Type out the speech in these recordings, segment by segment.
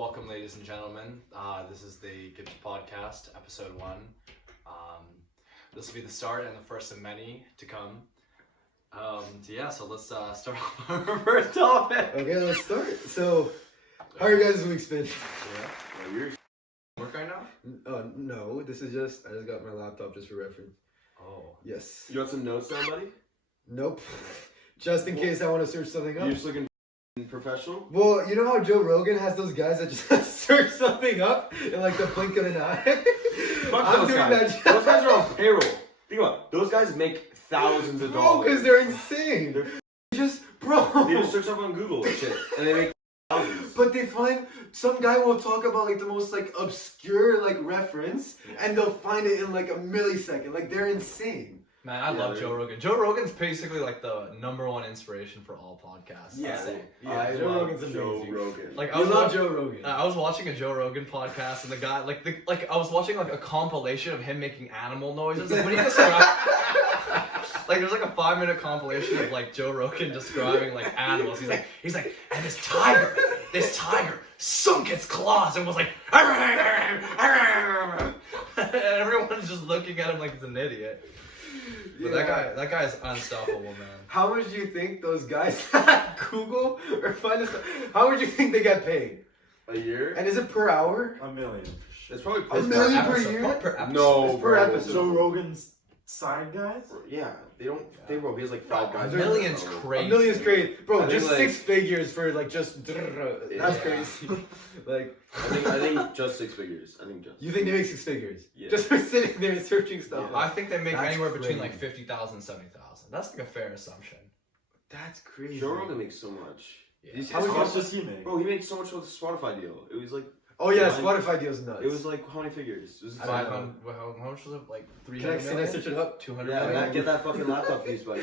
Welcome, ladies and gentlemen. This is the Gibs podcast, episode 1. This will be the start and the first of many to come. So let's start off our first topic. Okay, let's start. So, how are you guys' week's been? Yeah. You're work right now? No, I just got my laptop just for reference. Oh. Yes. You want some notes now, buddy? Nope. Just in case I want to search something up. You're just looking professional? Well, you know how Joe Rogan has those guys that just search something up in like the blink of an eye? Fuck those guys. Those guys are on payroll. Think about it. Those guys make thousands of dollars. Because they're insane. They just search up on Google and shit, and they make thousands. But they find some guy will talk about like the most like obscure like reference, and they'll find it in like a millisecond. Like they're insane. Man, I love Joe Rogan. Joe Rogan's basically like the number 1 inspiration for all podcasts. Yeah, Joe Rogan's amazing. Joe Rogan. Like I love Joe Rogan. I was watching a Joe Rogan podcast, and the guy I was watching like a compilation of him making animal noises. Like, when he described, like there's like a 5-minute compilation of like Joe Rogan describing like animals. He's like, and this tiger sunk its claws and was like, and everyone's just looking at him like he's an idiot. But that guy is unstoppable, man. How much do you think those guys at Google or find us? How much do you think they get paid? A year? And is it per hour? $1 million. It's probably $1 million per episode. year? Not per episode. No, It's per episode. Joe Rogan's side guys? Yeah, they don't. They bro, he has like 5 guys. $1 million's crazy. $1 million's crazy, bro. I Just think, 6 figures for like just. That's crazy. Like I think just 6 figures. you think they make 6 figures? Yeah. Just for sitting there and searching stuff. Yeah. I think they make That's anywhere between crazy. like 50,000 and 70,000. That's like a fair assumption. That's crazy. Joe Rogan makes so much. Yeah. How much does he make? Bro, he made so much with the Spotify deal. It was like. Oh yeah, Nine- Spotify deal's nuts. It was like how many figures? It was I don't 500. know. How much was it? Like Can 300 I million? search it up? 200 Yeah, million? man, get that fucking laptop piece, buddy.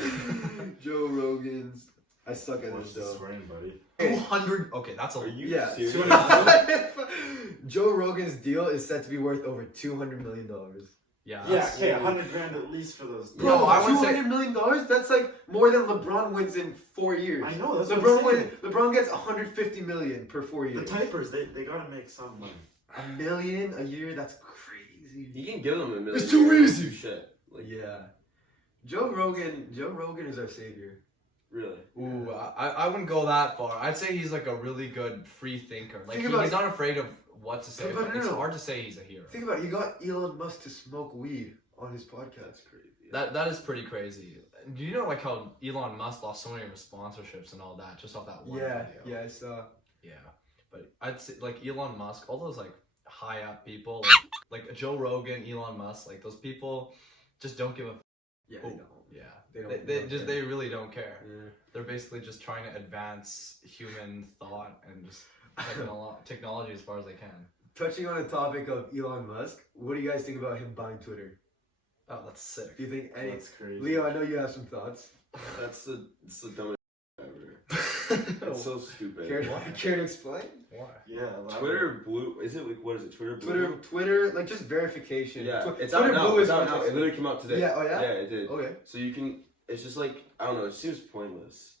Joe Rogan's. I suck at Watch this the though. swearing, buddy. 200. Okay, that's a. Are you Yeah, serious? Joe Rogan's deal is set to be worth over $200 million. Yeah. Yeah, that's- okay, $100,000 at least for those. Bro, No, I wouldn't say- $200 million? That's like more than LeBron wins in 4 years. I know, that's what I'm saying. LeBron gets $150 million per 4 The years. typers, they gotta make some money. $1 million a year? That's crazy. You can give them $1 million. It's too easy. Shit. Like, Yeah. Joe Rogan is our savior. really. Ooh, I wouldn't go that far. I'd say he's like a really good free thinker. Like Think about he's it. not afraid of what to say. Think about But it, it's no. hard to say he's a hero. Think about it. He got Elon Musk to smoke weed on his podcast. Crazy. That is pretty crazy. Do you know like how Elon Musk lost so many of his sponsorships and all that just off that one video? Yeah, I saw. Yeah, but I'd say like Elon Musk, all those like high up people, like Joe Rogan, Elon Musk, like those people just don't give a. Yeah, Oh, they don't. yeah, They don't care. they really don't care. Yeah. They're basically just trying to advance human thought and just technology as far as they can. Touching on the topic of Elon Musk, what do you guys think about him buying Twitter? Oh, that's sick. Do you think any? That's crazy. Leo, I know you have some thoughts. It's the dumbest ever. It's so stupid. Care to explain? Why? Yeah, elaborate. Twitter blue. Is it like what is it? Twitter blue. Twitter, like just verification. Yeah, it's Twitter out now. Blue It's is out now. It fantastic. literally came out today. Yeah. Oh yeah. Yeah, it did. Okay. So you can. It's just like I don't know. It seems pointless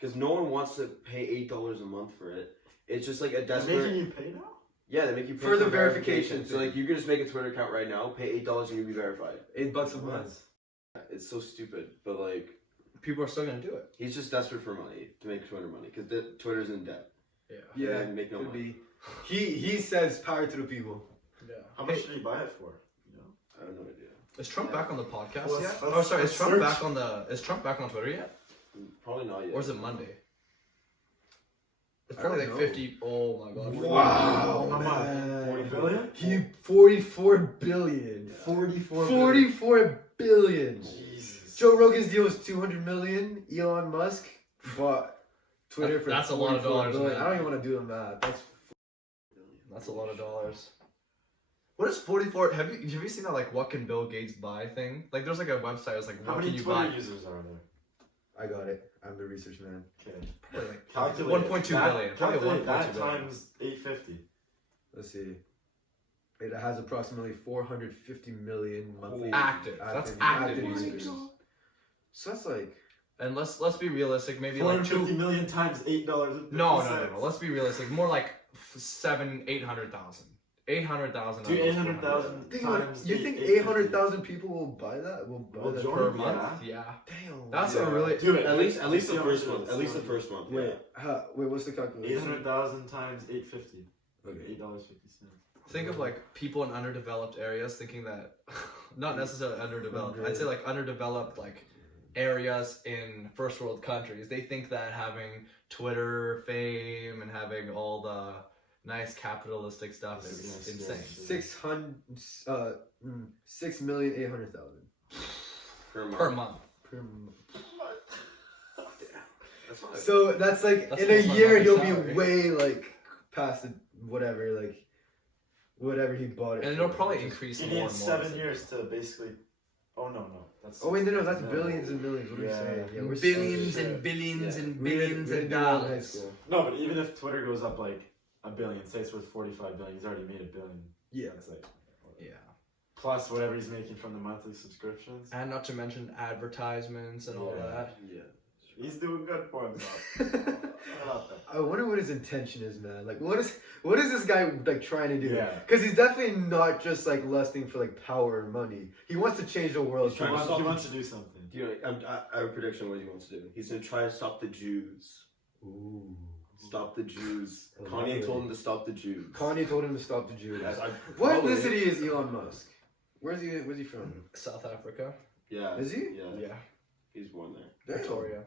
because no one wants to pay $8 a month for it. It's just like a They're desperate. making you pay now? Yeah, they make you pay For the verification So thing. like you can just make a Twitter account right now, pay $8 and you'll be verified. $8 a month. It's so stupid, but like People are still gonna do it. he's just desperate for money to make Twitter money because Twitter's in debt. Yeah. And Yeah. they make no Could money. be. He says power to the people. Yeah. How much did he buy it for? You know? I have no idea. Is Trump back on the podcast Well, yet? let's- Oh, sorry. Is let's Trump search. back on the? Is Trump back on Twitter yet? Probably not yet. Or is it Monday? It's I probably don't like know. 50. Oh my god. Wow, How much? man. 40 billion? He 44 billion. 44 44 billion. Jesus. Joe Rogan's deal was 200 million. Elon Musk bought Twitter for That's a lot of 44 dollars, billion. man. I don't even want to do the math. That's a lot of dollars. What is 44? Have you seen that like what can Bill Gates buy thing? Like there's like a website. It's like How what many can you Twitter buy? users are there? I got it. I'm the research man. Okay. Probably like Calculate 1.2 that- billion. Probably calculate 1.2 that billion. times 850. Let's see. It has approximately 450 million monthly Active. That's active users. users. So that's like And let's be realistic. Maybe like 450 million times $8. No. Let's be realistic. More like 800,000. 800,000. Dude, 800,000 Think about it, times. you think 850. 800,000 people will buy that? Will buy that Majority, Per month? Yeah. Yeah. Damn. That's Yeah. a really. Dude, At least the see how first much it month. is. At least the first month. Wait, wait, what's the calculation? 800,000 times 850. Okay. $8.50. Think of like people in underdeveloped areas thinking that, not necessarily underdeveloped. I'd say like underdeveloped like areas in first world countries. They think that having Twitter fame and having all the nice capitalistic stuff is Yes, insane. yes. 6,800,000 Per month. Per month. per month. That's not. So that's like That's in a almost my year monthly he'll salary. be way like past the, whatever he bought it. And it'll for. probably Just- increase He more and needs more. 7 years to basically. Oh no. That's. Oh wait, no, that's no. billions and millions. What are you Yeah. saying? Yeah, we're Billions so- and billions Yeah. and We didn't- billions we of didn't do that in high dollars. school. No, but even if Twitter goes up like a billion, say it's worth 45 billion, he's already made $1 billion. Yeah. That's like. Yeah. Plus whatever he's making from the monthly subscriptions. And not to mention advertisements and all Yeah. that. Yeah. He's doing good for himself. I love that. I wonder what his intention is, man. Like, what is this guy like trying to do? Yeah. Because he's definitely not just like lusting for like power or money. He wants to change the world. He's trying to He stop wants to do something. You know, I have a prediction what he wants to do. He's gonna try to stop the Jews. Ooh. Stop the Jews. Oh, Kanye really? told him to stop the Jews. Kanye told him to stop the Jews. Yes, What probably- ethnicity is Elon Musk? Where's he from? South Africa. Yeah. Is he? Yeah. Yeah. He's born there. Damn. Victoria.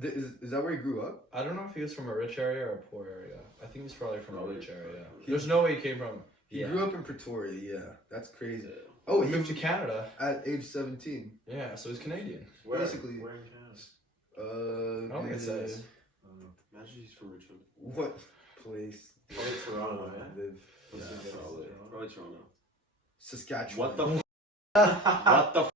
Is that where he grew up? I don't know if he was from a rich area or a poor area. I think he's probably from Probably. a rich area. There's no way he came from. He Yeah. grew up in Pretoria. Yeah, that's crazy. Yeah. Oh, He he moved to Canada. at age 17. Yeah, so he's Canadian. Where? Basically. Where in Canada? I don't think it says. Imagine he's from Richmond. What place? Probably Toronto, I yeah? live? Yeah, Yeah, probably. Toronto. Probably Toronto. Saskatchewan. What the What the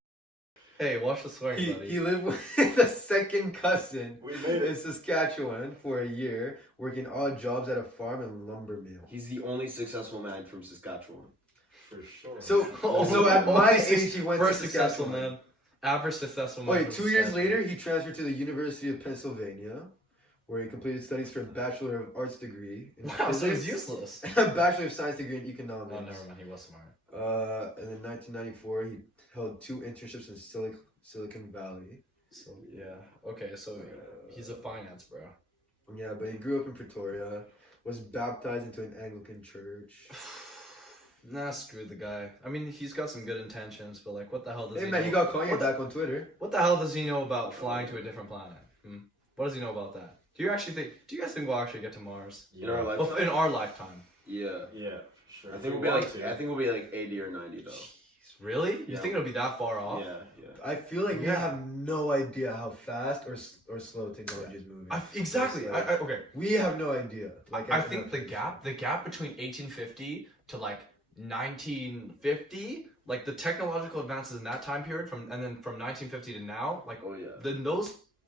Hey, watch the swearing, buddy. He lived with a second cousin We made in it. Saskatchewan for a year, working odd jobs at a farm and lumber mill. He's the only successful man from Saskatchewan. For sure. So at my age, he went to First successful Saskatchewan. man. Average successful man. Wait, from 2 years Saskatchewan. later, he transferred to the University of Pennsylvania, where he completed studies for a Bachelor of Arts degree in Wow, so he's physics useless. and a Bachelor of Science degree in Oh, economics. never mind. He was smart. And in 1994, he held 2 internships in Silicon Valley. So yeah. Okay, so he's a finance bro. Yeah, but he grew up in Pretoria, was baptized into an Anglican church. Nah, screw the guy. I mean, he's got some good intentions, but like, what the hell does Hey he man, know? he got Kanye What the- back on Twitter. What the hell does he know about flying to a different planet? What does he know about that? Do you guys think we'll actually get to Mars? In our life. In our lifetime. Yeah. Yeah, sure. I think we'll be like 80 or 90 though. Really? You Yeah. think it'll be that far off? Yeah, yeah. I feel like we Yeah. have no idea how fast or slow technology is moving. Exactly. It's like- Okay. We have no idea. Like I think the gap between 1850 to like 1950, like the technological advances in that time period from 1950 to now, like Oh yeah.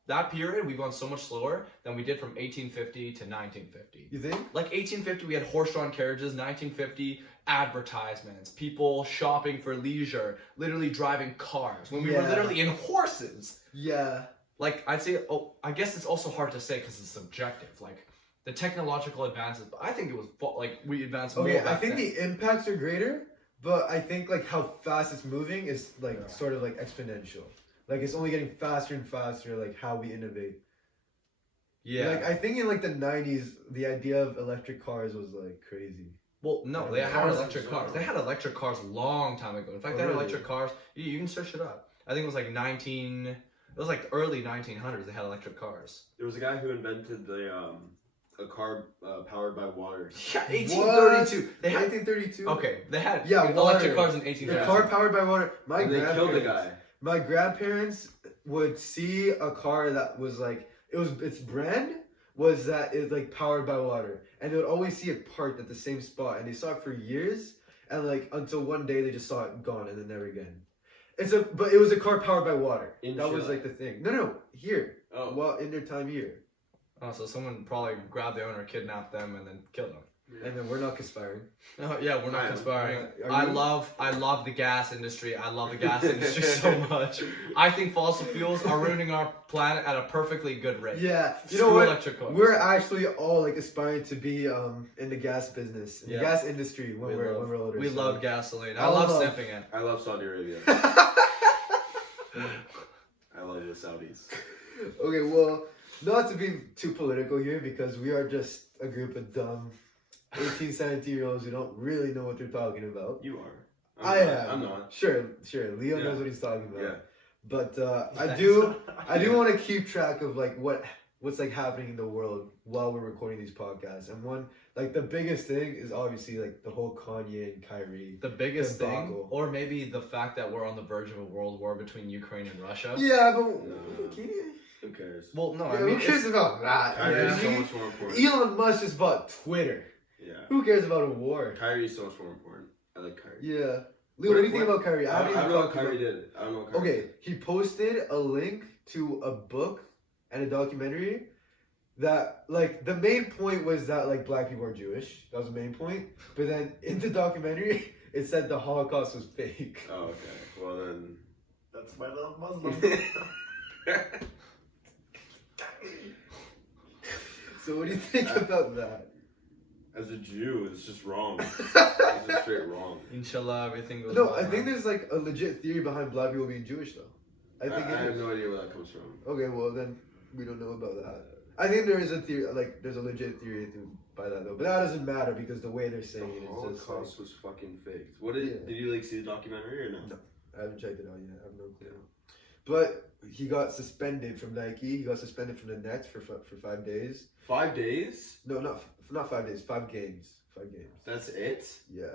that period we've gone so much slower than we did from 1850 to 1950. You think? Like 1850 we had horse-drawn carriages, 1950 advertisements, people shopping for leisure, literally driving cars when we were Yeah. literally in horses. Yeah. Like I'd say, I guess it's also hard to say because it's subjective. Like the technological advances, but I think it was like we advanced more. Okay, I back think then. the impacts are greater, but I think like how fast it's moving is like Yeah. sort of like exponential. Like it's only getting faster and faster. Like how we innovate. Yeah. Like I think in like the 90s, the idea of electric cars was like crazy. Well, no, they Yeah, had cars electric in cars. They general. had electric cars a long time ago. In fact, Oh, they had really? electric cars. You can search it up. I think it was like early 1900s. They had electric cars. There was a guy who invented a car powered by water. Yeah, 1832. They had 1932. okay. They had Yeah, electric water. cars in The 1832. car powered by water. My And they killed the grandparents. guy. My grandparents would see a car that was like its brand was that it's like powered by water, and they would always see it parked at the same spot, and they saw it for years, and like until one day they just saw it gone and then never again. But it was a car powered by water. In That was Chile. like the thing. No, here. Oh. Well, in their time here. Oh, so someone probably grabbed the owner, kidnapped them, and then killed them. And then we're not conspiring. Oh, yeah, we're not conspiring. Are I you? love the gas industry. I love the gas industry so much. I think fossil fuels are ruining our planet at a perfectly good rate. Yeah, you Screw know what? electric cars. We're actually all like aspiring to be in the gas business, in Yeah. the gas industry when we're older. We so. love gasoline. I I love love- sniffing it. I love Saudi Arabia. I love the Saudis. Okay, well, not to be too political here because we are just a group of dumb 18, 17-year-olds who don't really know what they're talking about. You are. I am. I'm not. Sure. Leo Yeah. knows what he's talking about. Yeah. But I do want to keep track of like what's like happening in the world while we're recording these podcasts. And one like the biggest thing is obviously like the whole Kanye and Kyrie. The biggest thing, debacle. or maybe the fact that we're on the verge of a world war between Ukraine and Russia. Yeah, but Who cares? Well, no, yeah, I mean, who cares about that? Kyrie is so Yeah. much more important. Elon Musk just bought Twitter. Yeah. Who cares about a war? Kyrie is so much more important. I like Kyrie. Yeah. Leo, what do you think about Kyrie? I haven't don't even know what talked about- Kyrie did. I don't know what Kyrie Okay, he posted a link to a book and a documentary that, like, the main point was that, like, black people are Jewish. That was the main point. But then in the documentary, it said the Holocaust was fake. did. Oh, okay. Well, then. That's my little Muslim. So what do you think about that? As a Jew, it's just wrong. It's just straight wrong. inshallah, everything goes No, well. I think man. there's, like, a legit theory behind black people being Jewish, though. I think I it have is. no idea where that comes from. Okay, well, then we don't know about that. I think there is a theory, like, there's a legit theory by that, though. But that doesn't matter because the way they're saying it The is just, like, Holocaust was fucking faked. What did Yeah. did you like see the documentary or no? No. I haven't checked it out yet. I have no clue. But he got suspended from Nike. He got suspended from the Nets for 5 days. 5 days? No, not 5 days. 5 games. 5 games. That's it? Yeah.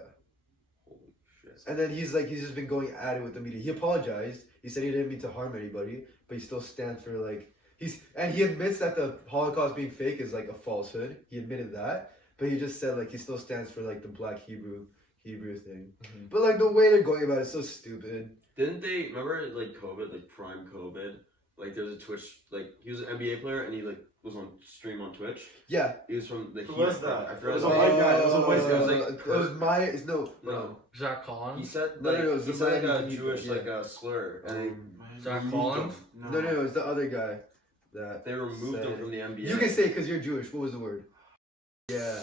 Holy shit. And then he's just been going at it with the media. He apologized. He said he didn't mean to harm anybody, but he still stands for like he admits that the Holocaust being fake is like a falsehood. He admitted that, but he just said like he still stands for like the Black Hebrew thing. Mhm. But like the way they're going about it is so stupid. Didn't they remember like COVID, like prime COVID? Like there was a Twitch, like he was an NBA player and he like was on stream on Twitch. Yeah. He was from the Who Heat, was I think. that? I It forgot was his a name. white guy. It was a white guy. It was like It was Maya. No. Zach He Collins. said No, like no, it was he the said like man a who- Jewish yeah. like a slur and Zach Collins? No, it was the other guy that they removed him said- from the NBA. You can say because you're Jewish. What was the word? Yeah.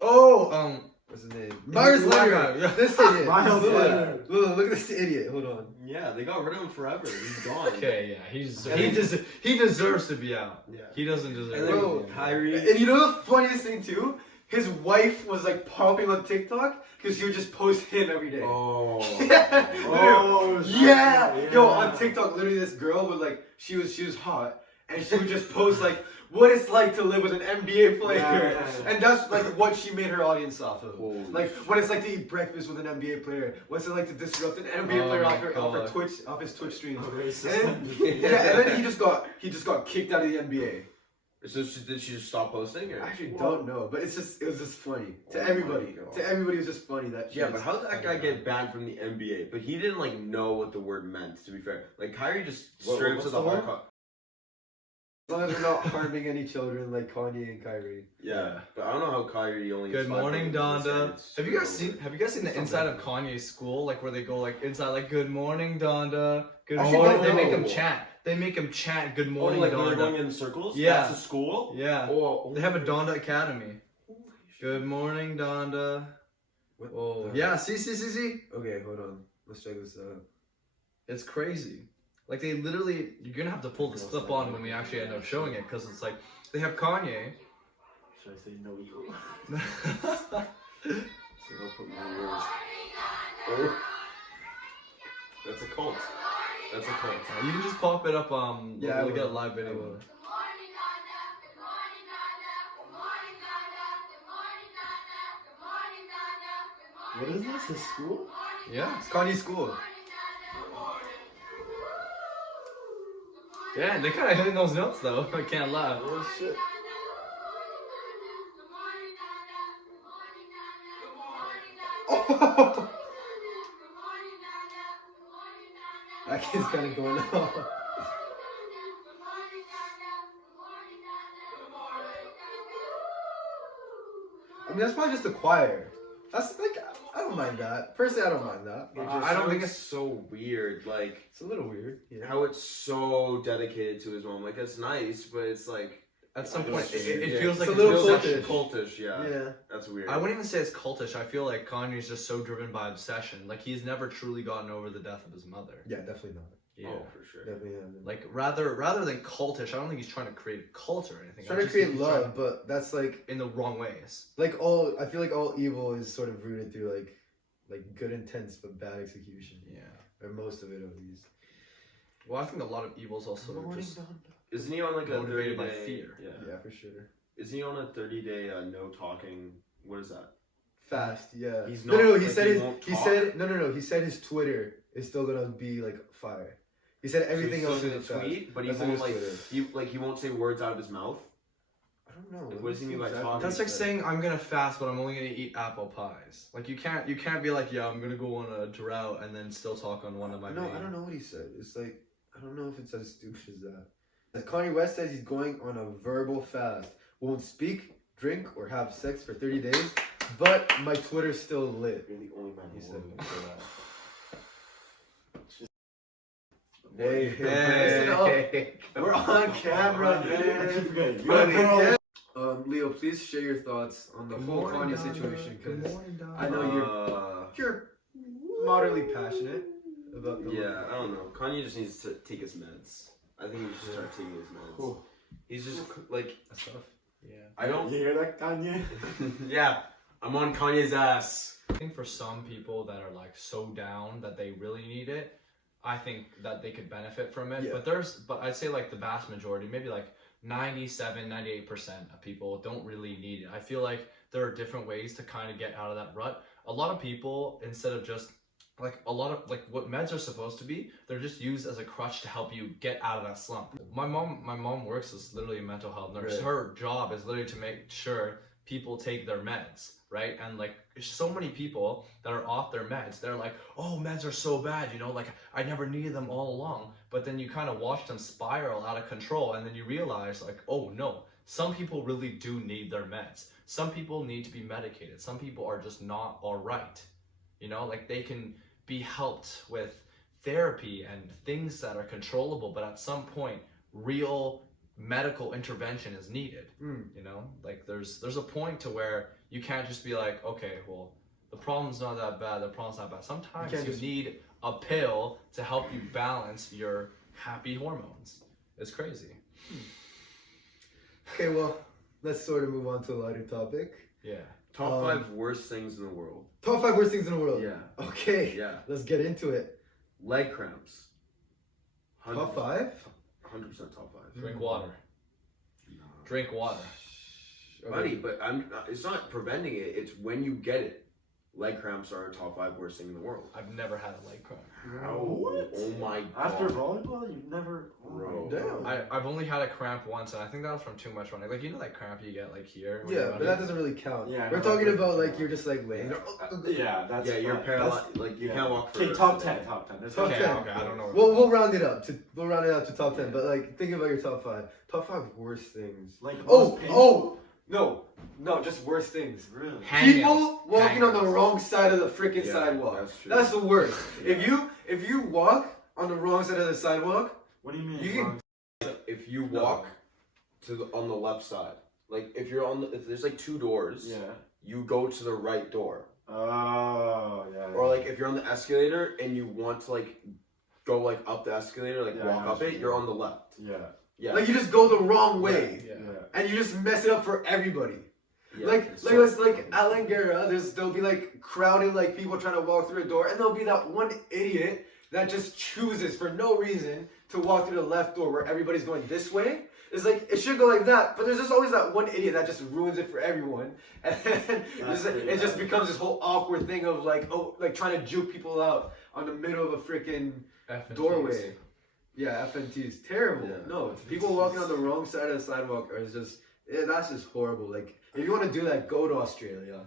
Oh, What's his name? The Myers black Leonard. guy, yeah. This idiot. Miles Look, Leonard. Look at this idiot. Hold on. Yeah, they got rid of him forever. He's gone. okay, yeah, And then- he deserves to be out. Yeah. He doesn't deserve. And to then Bro, be out. Kyrie. And you know the funniest thing too? His wife was like popping on TikTok because he would just post him every day. Oh. Yeah. Oh, Yeah. yeah. Yo, on TikTok, literally this girl would like she was hot and she would just post like what it's like to live with an NBA player. Yeah. And that's like what she made her audience off of. Holy Like what it's like to eat breakfast with an NBA player. What's it like to disrupt an NBA Oh player my off her God. Twitch off his Twitch streams. Okay, And then, yeah, and then he just got kicked out of the NBA. So did she just stop posting? Or? I actually don't know, but it was just funny to Oh my everybody. God. To everybody, it was just funny that. she Yeah, but was how did that talking guy about get it. banned from the NBA? But he didn't like know what the word meant. To be fair, like Kyrie just What- straight up what's to the the word? Holocaust. As long as they're not harming any children like Kanye and Kyrie. Yeah, but I don't know how Kyrie only. Good gets 5 morning, million views. Donda. It's Have you guys super seen the inside of Kanye's school? Like where they go like inside, like Good morning, Donda. Good Actually, morning. no, They make no. him chant. They make him chant. Good Oh, morning, like when they're Donda. going in circles. Yeah. That's a school. Yeah. Oh, They have a Donda Academy. Good morning, Donda. What Oh, the- yeah. See. Okay, hold on. Let's check this out. It's crazy. Like they literally, you're gonna have to pull this clip on when we actually end up showing it, because it's like they have Kanye. Should I say no you? So I'll put my ears. Oh. That's a cult. That's a cult. You can just pop it up. Yeah, I we'll get a will. live I video. will. What is this? A school? Yeah. It's Kanye's school. Yeah, they kind of hitting those notes though. I can't lie. Oh shit. Oh! That kid's kind of going off. mean, that's probably just a choir. That's like, I don't mind that. Personally, I don't mind that. I don't think it's so weird. Like, It's a little weird. Yeah. how it's so dedicated to his mom. Like, it's nice, but it's like At some It's point, it yeah, feels like it's a little obsession. cultish. Yeah, Yeah. that's weird. I wouldn't even say it's cultish. I feel like Kanye's just so driven by obsession. Like he's never truly gotten over the death of his mother. Yeah, definitely not. Yeah. Oh, for sure. Definitely not. Like rather than cultish, I don't think he's trying to create a cult or anything. He's trying to create love, but that's like in the wrong ways. all. I feel like all evil is sort of rooted through like good intents but bad execution. Yeah. Or most of it, at least. Well, I think a lot of evil's also just Isn't he on like a motivated 30 by day? fear. Yeah. Yeah, for sure. Isn't he on a 30-day no talking? What is that? Fast, yeah. He's No, not- no, he like, said he his. won't He talk? said no. He said his Twitter is still gonna be like fire. He said everything so else he's is still gonna tweet, but he That's on won't his like Twitter. he won't say words out of his mouth. I don't know. Like, what does he mean by talking? That's like saying I'm gonna fast, but I'm only gonna eat apple pies. Like you can't be like, yeah, I'm gonna go on a drought and then still talk on one of my. No, main- I don't know what he said. It's like I don't know if it's as stupid as that. As Kanye West says he's going on a verbal fast. Won't speak, drink, or have sex for 30 days. But my Twitter's still lit. You're the only man He who said will say that. Hey, Hey. listen up. We're on camera, I man. keep forgetting. We're on You're camera. Leo, please share your thoughts on the Good whole morning, Kanye Donna. situation Good because morning, Donna. I know you're moderately passionate about the Yeah, I don't know. Kanye just needs to take his meds. I think he should start taking his meds. Cool. He's just like That's tough. Yeah. I don't. You hear that, Kanye? Yeah, I'm on Kanye's ass. I think for some people that are like so down that they really need it, I think that they could benefit from it. Yeah. But I'd say like the vast majority, maybe like 97, 98% of people don't really need it. I feel like there are different ways to kind of get out of that rut. A lot of people, instead of just like what meds are supposed to be, they're just used as a crutch to help you get out of that slump. My mom works as literally a mental health nurse. Right. Her job is literally to make sure people take their meds, right? And like there's so many people that are off their meds. They're like, oh, meds are so bad, you know, like I never needed them all along. But then you kind of watch them spiral out of control, and then you realize like, oh no, some people really do need their meds. Some people need to be medicated. Some people are just not all right. You know, like they can be helped with therapy and things that are controllable, but at some point, real medical intervention is needed. You know, like there's a point to where you can't just be like, okay, well, the problem's not that bad, the problem's not bad. Sometimes can't you just- need a pill to help you balance your happy hormones. It's crazy. Okay, well, let's sort of move on to a lighter topic. Yeah. Top 5 worst things in the world. Top 5 worst things in the world. Yeah. Okay. Yeah. Let's get into it. Leg cramps. Top 5? 100% top 5. Drink water. Drink water. Buddy, but it's not preventing it. It's when you get it. Leg cramps are a top 5 worst thing in the world. I've never had a leg cramp. How? What? Oh my god. After volleyball, you've never. Bro. Damn. I've only had a cramp once, and I think that was from too much running. Like, you know that cramp you get, like, here? when Yeah, you're but running? that doesn't really count. Yeah, We're no, talking that's about really- like you're just like laying there. Yeah, that's. Yeah, you're fine. paralyzed. Like, you yeah. can't walk for Okay, the top rest of the 10. day. Top 10. That's Top fine. Okay, 10. okay, I don't know. We'll round it up to top 10. But like, think about your top 5. Top 5 worst things. Like, Oh, most painful? no, just worst things. Really? People walking on the Hangouts. wrong side of the freaking Yeah, sidewalk. that's true. That's the worst. Yeah. If you walk on the wrong side of the sidewalk, What do you mean? You can- wrong? If you walk on the left side, like if there's like 2 doors, Yeah. you go to the right door. Oh, yeah. Or like if you're on the escalator and you want to like go like up the escalator, like Yeah, I walk know up what it, you you're mean. on the left. Yeah. Yeah. like you just go the wrong way, Yeah. Yeah. and you just mess it up for everybody. Yeah, like it's like so- it's like at Langara, there'll be like crowded like people trying to walk through a door, and there'll be that one idiot that just chooses for no reason to walk through the left door where everybody's going this way. It's like it should go like that, but there's just always that one idiot that just ruins it for everyone, and it just becomes this whole awkward thing of like trying to juke people out on the middle of a freaking F&Ts. doorway. Yeah, FNT is terrible. Yeah. No, people walking on the wrong side of the sidewalk are just that's just horrible. Like if you want to do that, go to Australia.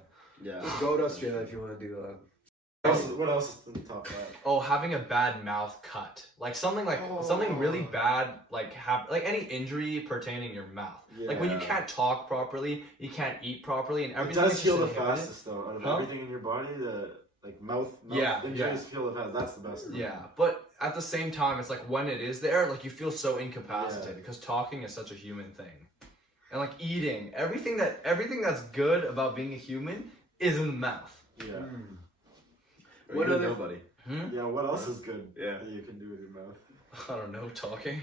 Yeah. Just go to Australia if you want to do that. What else is in the top 5? Oh, having a bad mouth cut, like something really bad, like any injury pertaining your mouth. Like when you can't talk properly, you can't eat properly, and It everything. does is heal the just inhibited. fastest though. Out of Huh? everything in your body, the like mouth Yeah, injuries heal the fastest. That's the best. Yeah, but at the same time, it's like when it is there, like you feel so incapacitated because talking is such a human thing, and like eating, everything that's good about being a human is in the mouth. Yeah. What other- nobody? Yeah. What else is good? Yeah. That you can do with your mouth. I don't know, talking.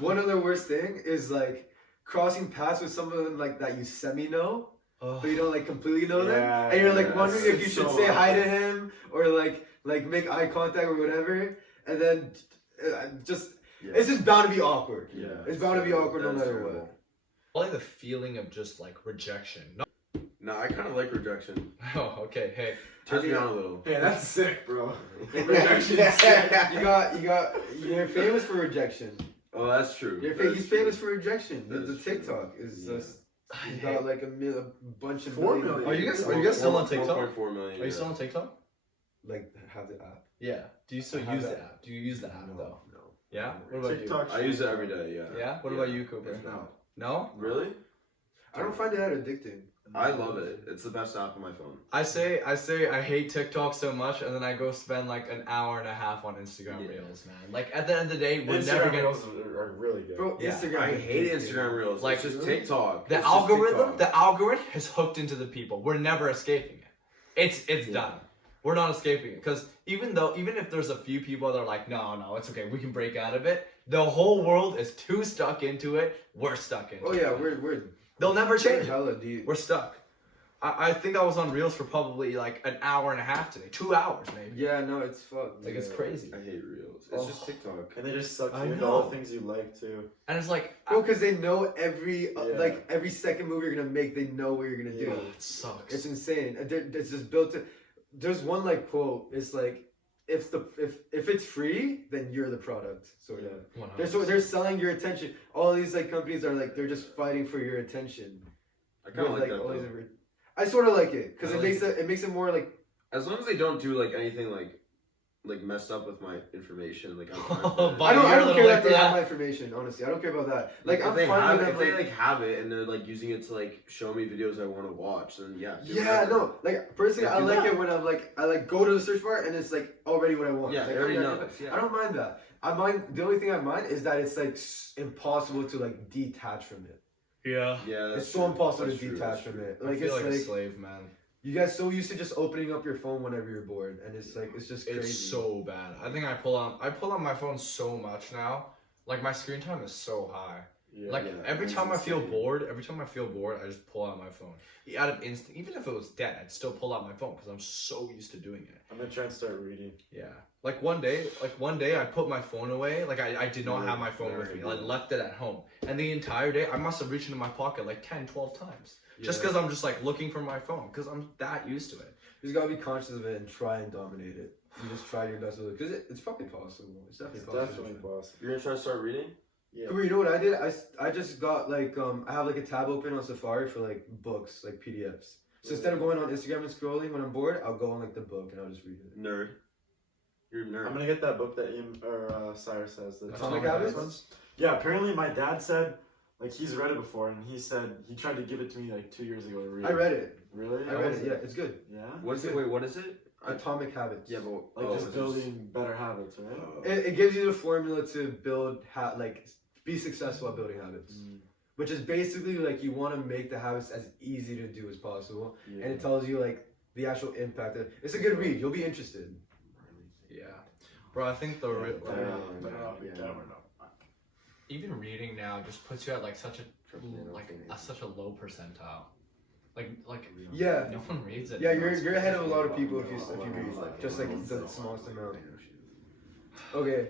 One other worst thing is like crossing paths with someone like that you semi know, Oh. but you don't like completely know them, Yeah, and you're like yeah, wondering if you it's should so say hi to awkward. him or like make eye contact or whatever, and then it's just bound to be awkward. Yeah. It's bound to be awkward no That's matter terrible. what. Probably the feeling of just like rejection. No. No, I kind of like rejection. Oh, okay. Hey, Turns me on a little. Hey, that's sick, bro. Rejection. You're famous for rejection. Oh, that's true. He's famous for rejection. That The is true. TikTok is Yeah. just. He's got like a bunch of 4 million. million. Are you guys still on TikTok? 4.4 million. are you still on TikTok? Like have the app? Yeah. Do you still I have use the that. app? Do you use the app though? No. Yeah. What about TikTok. I use it every day. Yeah. you? Yeah. What about you, Cooper? It's not. No. Really? I don't find it that addicting. I love it. It's the best app on my phone. I say I hate TikTok so much, and then I go spend like an hour and a half on Instagram Yeah. Reels, man. Like at the end of the day, we're Instagram never gonna. Reels are really good. Bro, Yeah, Instagram. I is hate addicting. Instagram Reels. Like, Like just TikTok. The It's just algorithm, TikTok. the algorithm has hooked into the people. We're never escaping it. It's done. We're not escaping it because even if there's a few people that are like, no, it's okay, we can break out of it. The whole world is too stuck into it. We're stuck into it. Oh yeah, we're They'll never change it. hella deep. We're stuck. I think I was on Reels for probably like an hour and a half today. 2 hours maybe. Yeah, no, it's fucked. Like it's Yeah. crazy. I hate Reels. It's Oh. just TikTok. And they just suck I you into know. all the things you like too. And it's like, Bro, because they know every Yeah. every second move you're gonna make, they know what you're gonna do. oh, it sucks. It's insane. It's just built to. There's one like quote. It's like if it's free, then you're the product. So yeah, 100%. they're selling your attention. All these like companies are like they're just fighting for your attention. I kind of With, like that all these though. different- I sort of like it because I it like makes it more like As long as they don't do like anything like messed up with my information, like I'm fine with it. But I you're don't a care little that like they have that. my information. Honestly, I don't care about that. Like if I'm they fine have with it, if them. they like have it and they're like using it to like show me videos I want to watch, then yeah. do Yeah, whatever. no. Like personally, I Do like that. it when I'm like I like go to the search bar and it's like already what I want. Yeah, It's like, they already oh, know. Yeah. I don't mind that. I mind the only thing I mind is that it's like impossible to like detach from it. Yeah. Yeah, that's It's so true. impossible That's to true, detach that's from true. it. I Like feel it's like a like slave, man. you guys so used to just opening up your phone whenever you're bored, and it's like it's just crazy. It's so bad. I think I pull on my phone so much now. Like my screen time is so high. Yeah. Like Yeah, every it's time I feel insane. bored, I just pull out my phone. Out of instinct, even if it was dead, I'd still pull out my phone because I'm so used to doing it. I'm gonna try and start reading. Yeah. Like one day I put my phone away. Like I did not have my phone with me. I left it at home. And the entire day I must have reached into my pocket like 10, 12 times. Just because I'm just like looking for my phone because I'm that used to it. You just gotta be conscious of it and try and dominate it. You just try your best with it because it's probably possible. It's definitely It's possible. definitely possible. You're gonna try to start reading? Yeah. Cooper, you know what I did? I just got like I have like a tab open on Safari for like books, like PDFs. So instead of going on Instagram and scrolling when I'm bored, I'll go on like the book and I'll just read it. Nerd. You're a nerd. I'm gonna get that book that Cyrus has. The Atomic Habits? Yeah, apparently my dad said, like he's read it before, and he said he tried to give it to me like 2 years ago to read. I read it. Really? I read it. Yeah, it's good. Yeah. What's it? Wait, what is it? Atomic Habits. Yeah, but Like just it's building better habits, right? It gives you the formula to build like be successful at building habits, which is basically like you want to make the habits as easy to do as possible, Yeah. and it tells you like the actual impact. It's a good read. You'll be interested. Yeah. Bro, I think the real Yeah. even reading now just puts you at like such a such a low percentile. Like Yeah. no one reads it. Yeah, you're ahead of a lot of people if you read just like the smallest amount. Okay,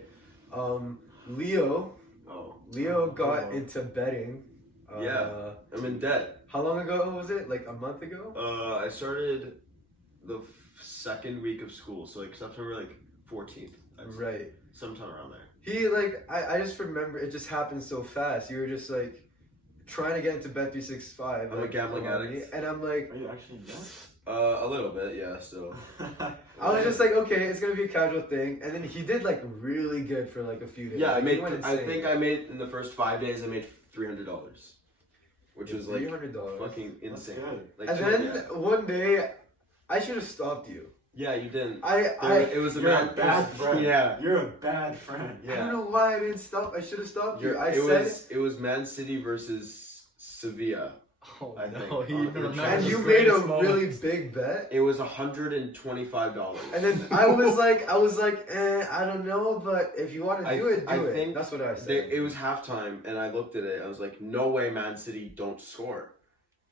Leo Oh. got into betting. Yeah. I'm in debt. How long ago was it? Like a month ago? I started the second week of school, so like September 14th. I'd say. Right. Sometime around there. He like I just remember it just happened so fast. You were just like trying to get into Bet365. I'm a like, gambling along me, addict. and I'm like, Are you actually not? A little bit, yeah. Still. I was just like, okay, it's gonna be a casual thing, and then he did like really good for like a few days. Yeah, I Like, he made. went I insane. think I made in the first 5 days. I made $300, which was like $300. fucking That's insane. good. Like, And then one day, I should have stopped you. yeah, you didn't. It was a You're a man. bad friend. Yeah. You're a bad friend. I Yeah. don't know why I didn't stop. I should have stopped you. It was Man City versus Sevilla. Oh I no, think. he Oh, remembers and the you made a greatest moment. really big bet. It was $125. And then I was like, I don't know, but if you want to do it, I do it. think That's what I said. it was halftime, and I looked at it. I was like, "No way, Man City don't score."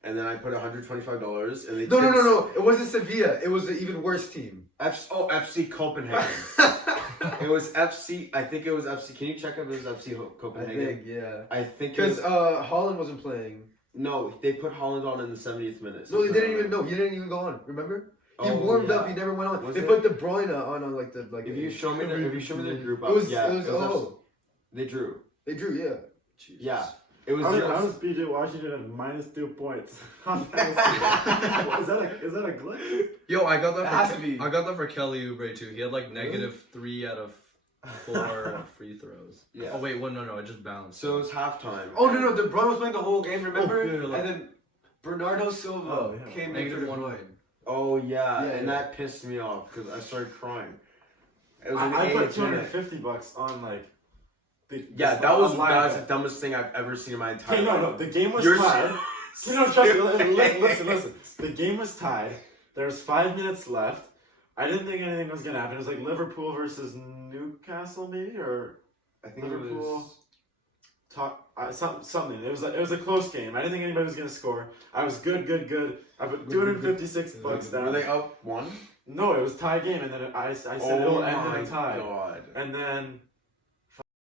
And then I put $125, and they No. It wasn't Sevilla. It was an even worse team. FC Copenhagen. It was FC. I think it was FC. Can you check if it was FC I Copenhagen? think, yeah. I think it Because was, Holland wasn't playing. no, they put Holland on in the 70th minute. No, he didn't even know. He didn't even go on. Remember? He Oh, warmed yeah. up. He never went on. Was They it? put De Bruyne on like the like. If you show me the group up, It was. yeah, It was. Oh, they drew. they drew. Yeah. Jesus. Yeah, it was. How does BJ Washington at -2 points? is that a glitch? Yo, I got It has to that. be. I got that for Kelly Oubre too. He had like -3 out of 4 free throws. Yeah. Oh wait, no, it just bounced. So it was halftime. Oh no, De Bruyne was playing the whole game. Remember? Oh, yeah, like- And then Bernardo Silva Oh, yeah. came in for De -1. Bruyne. Oh yeah, Yeah, and yeah. that pissed me off because I started crying. It was I put $80 minute. $250 on like. Yeah, that was live the bet. dumbest thing I've ever seen in my entire Okay, life. no, the game was You're tied. so No, trust me. stupid. Listen. The game was tied. There was 5 minutes left. I didn't think anything was gonna happen. It was like Liverpool versus Newcastle, maybe, or I think Liverpool. it was. Something. It was a close game. I didn't think anybody was gonna score. I was good. I put $256 Were down. they up 1? No, it was tie game, and then I said it'll end in a tie. God. And then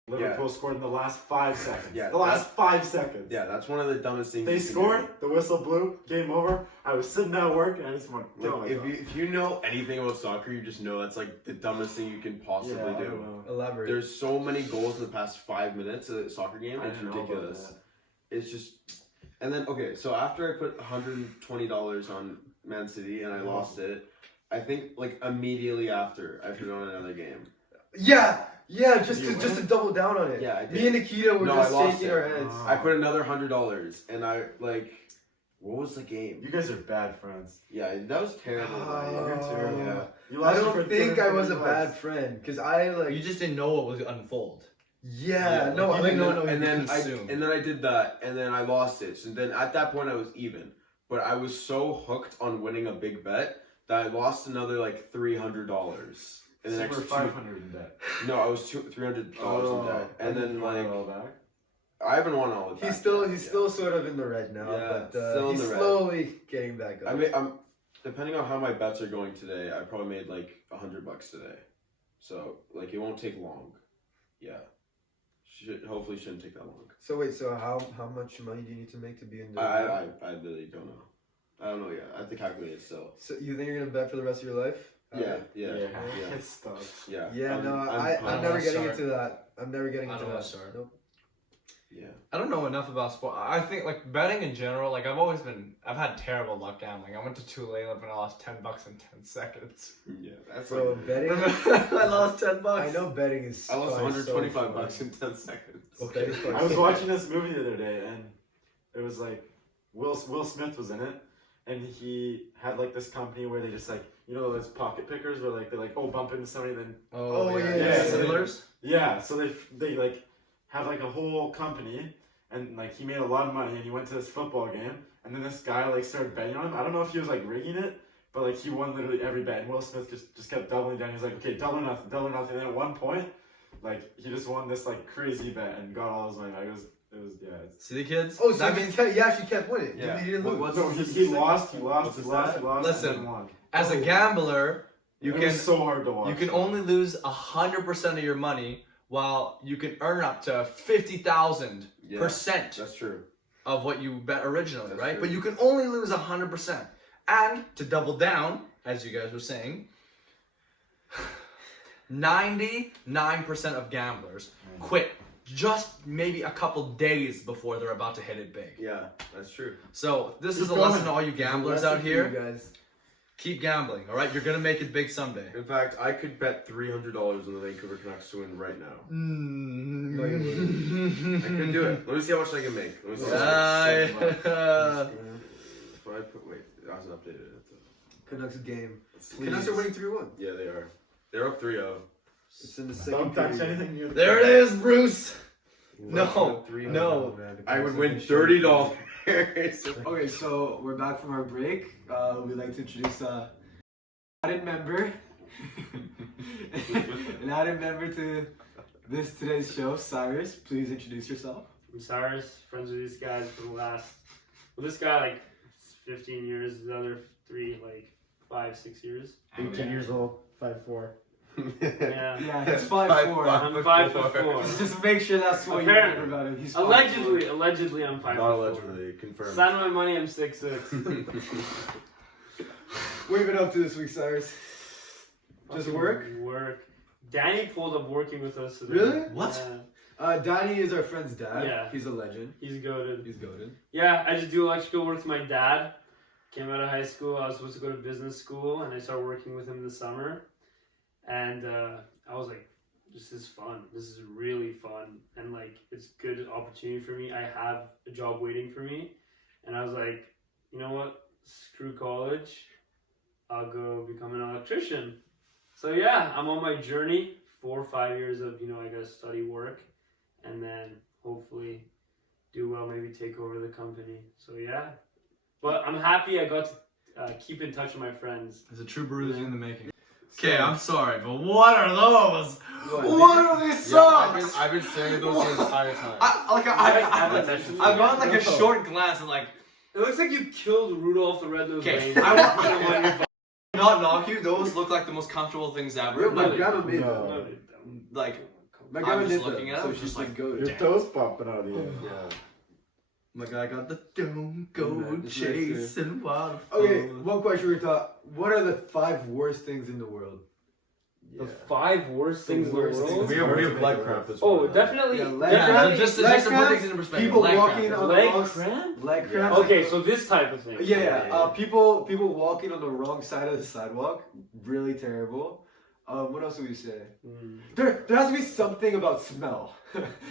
Liverpool scored in the last 5 seconds. Yeah, the last 5 seconds. Yeah, that's one of the dumbest things. They you can scored. do. The whistle blew. Game over. I was sitting at work, and I just went. Like, Oh my if God. if you know anything about soccer, you just know that's like the dumbest thing you can possibly I do. don't know. Elaborate. There's so many goals in the past 5 minutes of a soccer game. I It's didn't know about ridiculous. that. It's just, and then okay, so after I put $120 on Man City and I lost it, I think like immediately after I put on another game. Yeah, just You to double down on it. Yeah, I did. Me and Nikita were No, just I lost shaking it. our heads. Oh. I put another $100 and I like, what was the game? You guys are bad friends. Yeah, that was terrible. Oh. You're terrible. Yeah. You I lost don't for think I was a $250. bad friend because I like. You just didn't know what was unfold. Yeah, like, no, you I didn't know. know and you then consumed. I did that, and then I lost it. So then at that point I was even, but I was so hooked on winning a big bet that I lost another like $300. In the So next we're two, 500 in debt. no, I was $300 in debt, and then you want like it all back? I haven't won all of that. He's still yet. sort of in the red now, Yeah, but still in he's the red. slowly getting back up. I mean, I'm depending on how my bets are going today. I probably made like $100 today, so like it won't take long. Yeah, hopefully shouldn't take that long. So wait, how much money do you need to make to be in the? I really don't know. I don't know yet. I have to calculate it still. So you think you're gonna bet for the rest of your life? Yeah. It's tough. Yeah. Yeah, I'm I'm never getting into that. I'm never getting I into don't wanna that. start. Nope. Yeah. I don't know enough about sport. I think like betting in general. Like I've had terrible luck gambling. I went to Tulane and I lost $10 in 10 seconds. Yeah. That's So like, betting. I lost $10. I know betting is. I lost probably so $125 fun. in 10 seconds. Okay. Betting's fun. I was watching this movie the other day, and it was like Will Smith was in it, and he had like this company where they just like those pocket pickers where like they like bump into somebody then Oh, yeah, yeah. Sailors. yeah, so they like have like a whole company, and like he made a lot of money, and he went to this football game, and then this guy like started betting on him. I don't know if he was like rigging it, but like he won literally every bet, and Will Smith just kept doubling down. He was like, okay, double or nothing, and then at one point, like he just won this like crazy bet and got all his money. Like, it was See the kids? Oh, so that he means actually kept winning. Yeah. He didn't lose. What's No, the he lost, What's that? Listen, and then won. as a gambler, you It can was so hard to watch. you can only lose 100% of your money, while you can earn up to 50,000% Yeah, that's true. of what you bet originally, That's right? true. But you can only lose 100%. And to double down, as you guys were saying, 99% of gamblers quit just maybe a couple days before they're about to hit it big. Yeah, that's true. So this is Keep a lesson going. to all you gamblers Lesson out for here. you guys. Keep gambling, all right? You're gonna make it big someday. In fact, I could bet $300 on the Vancouver Canucks to win right now. No, you wouldn't. I can do it. Let me see how much I can make. Let me see. If I put wait, it hasn't updated it. Canucks game. Please. Canucks are winning 3-1. Yeah, they are. They're up 3-0. It's in the Don't second touch period. anything near the There it is, Bruce. No, No, man, the I would Canucks win are gonna $30. Okay, so we're back from our break. We'd like to introduce an added member. An added member to today's show, Cyrus. Please introduce yourself. I'm Cyrus, friends with these guys for the last, this guy like 15 years, the other 3 like 5-6 years. 18 years old, 5'4". Yeah. Yeah, he's 5'4". I'm 5'4". Just make sure that's what you Apparently. remember about him. He's Allegedly I'm 5'4". Not allegedly, confirmed. Sign my money, I'm 6'6". What have you been up to this week, Cyrus? Just work? Work. Danny pulled up working with us today. Really? What? Yeah. Danny is our friend's dad. Yeah. He's a legend. He's goated. He's goated. Yeah, I just do electrical work with my dad. Came out of high school. I was supposed to go to business school, and I started working with him this summer. And I was like, this is fun. This is really fun. And like, it's a good opportunity for me. I have a job waiting for me. And I was like, you know what? Screw college. I'll go become an electrician. So yeah, I'm on my journey. 4 or 5 years of, I gotta study work. And then hopefully do well, maybe take over the company. So yeah. But I'm happy I got to keep in touch with my friends. There's a true bruiser in the making. Okay, I'm sorry, but what are those? What are these Yeah, socks? I've been saying those the entire time. I've gone like a short glance and like, It looks like you killed Rudolph the Red-Nosed okay, Reindeer. I won't not knock you. Those look like the most comfortable things ever. My Like, grandma made No. them. No, they don't. like My I'm grandma just did looking them, at so them, she's just like like, goated. Your toes popping out of you. Yeah. my guy got the don't go Yeah, it's nice there. chasing waterfalls. Okay, one question we thought. What are the 5 worst things in the world? The 5 worst things in the worst world? things. We have leg cramp as well. Oh, definitely. Yeah, leg Yeah, cramp. just Leg to put cramp, things into perspective. people leg walking cramp. on the Leg wrong cramp? leg cramp. Okay, so this type of thing. Yeah. People walking on the wrong side of the sidewalk, really terrible. What else would we say? Mm. There has to be something about smell.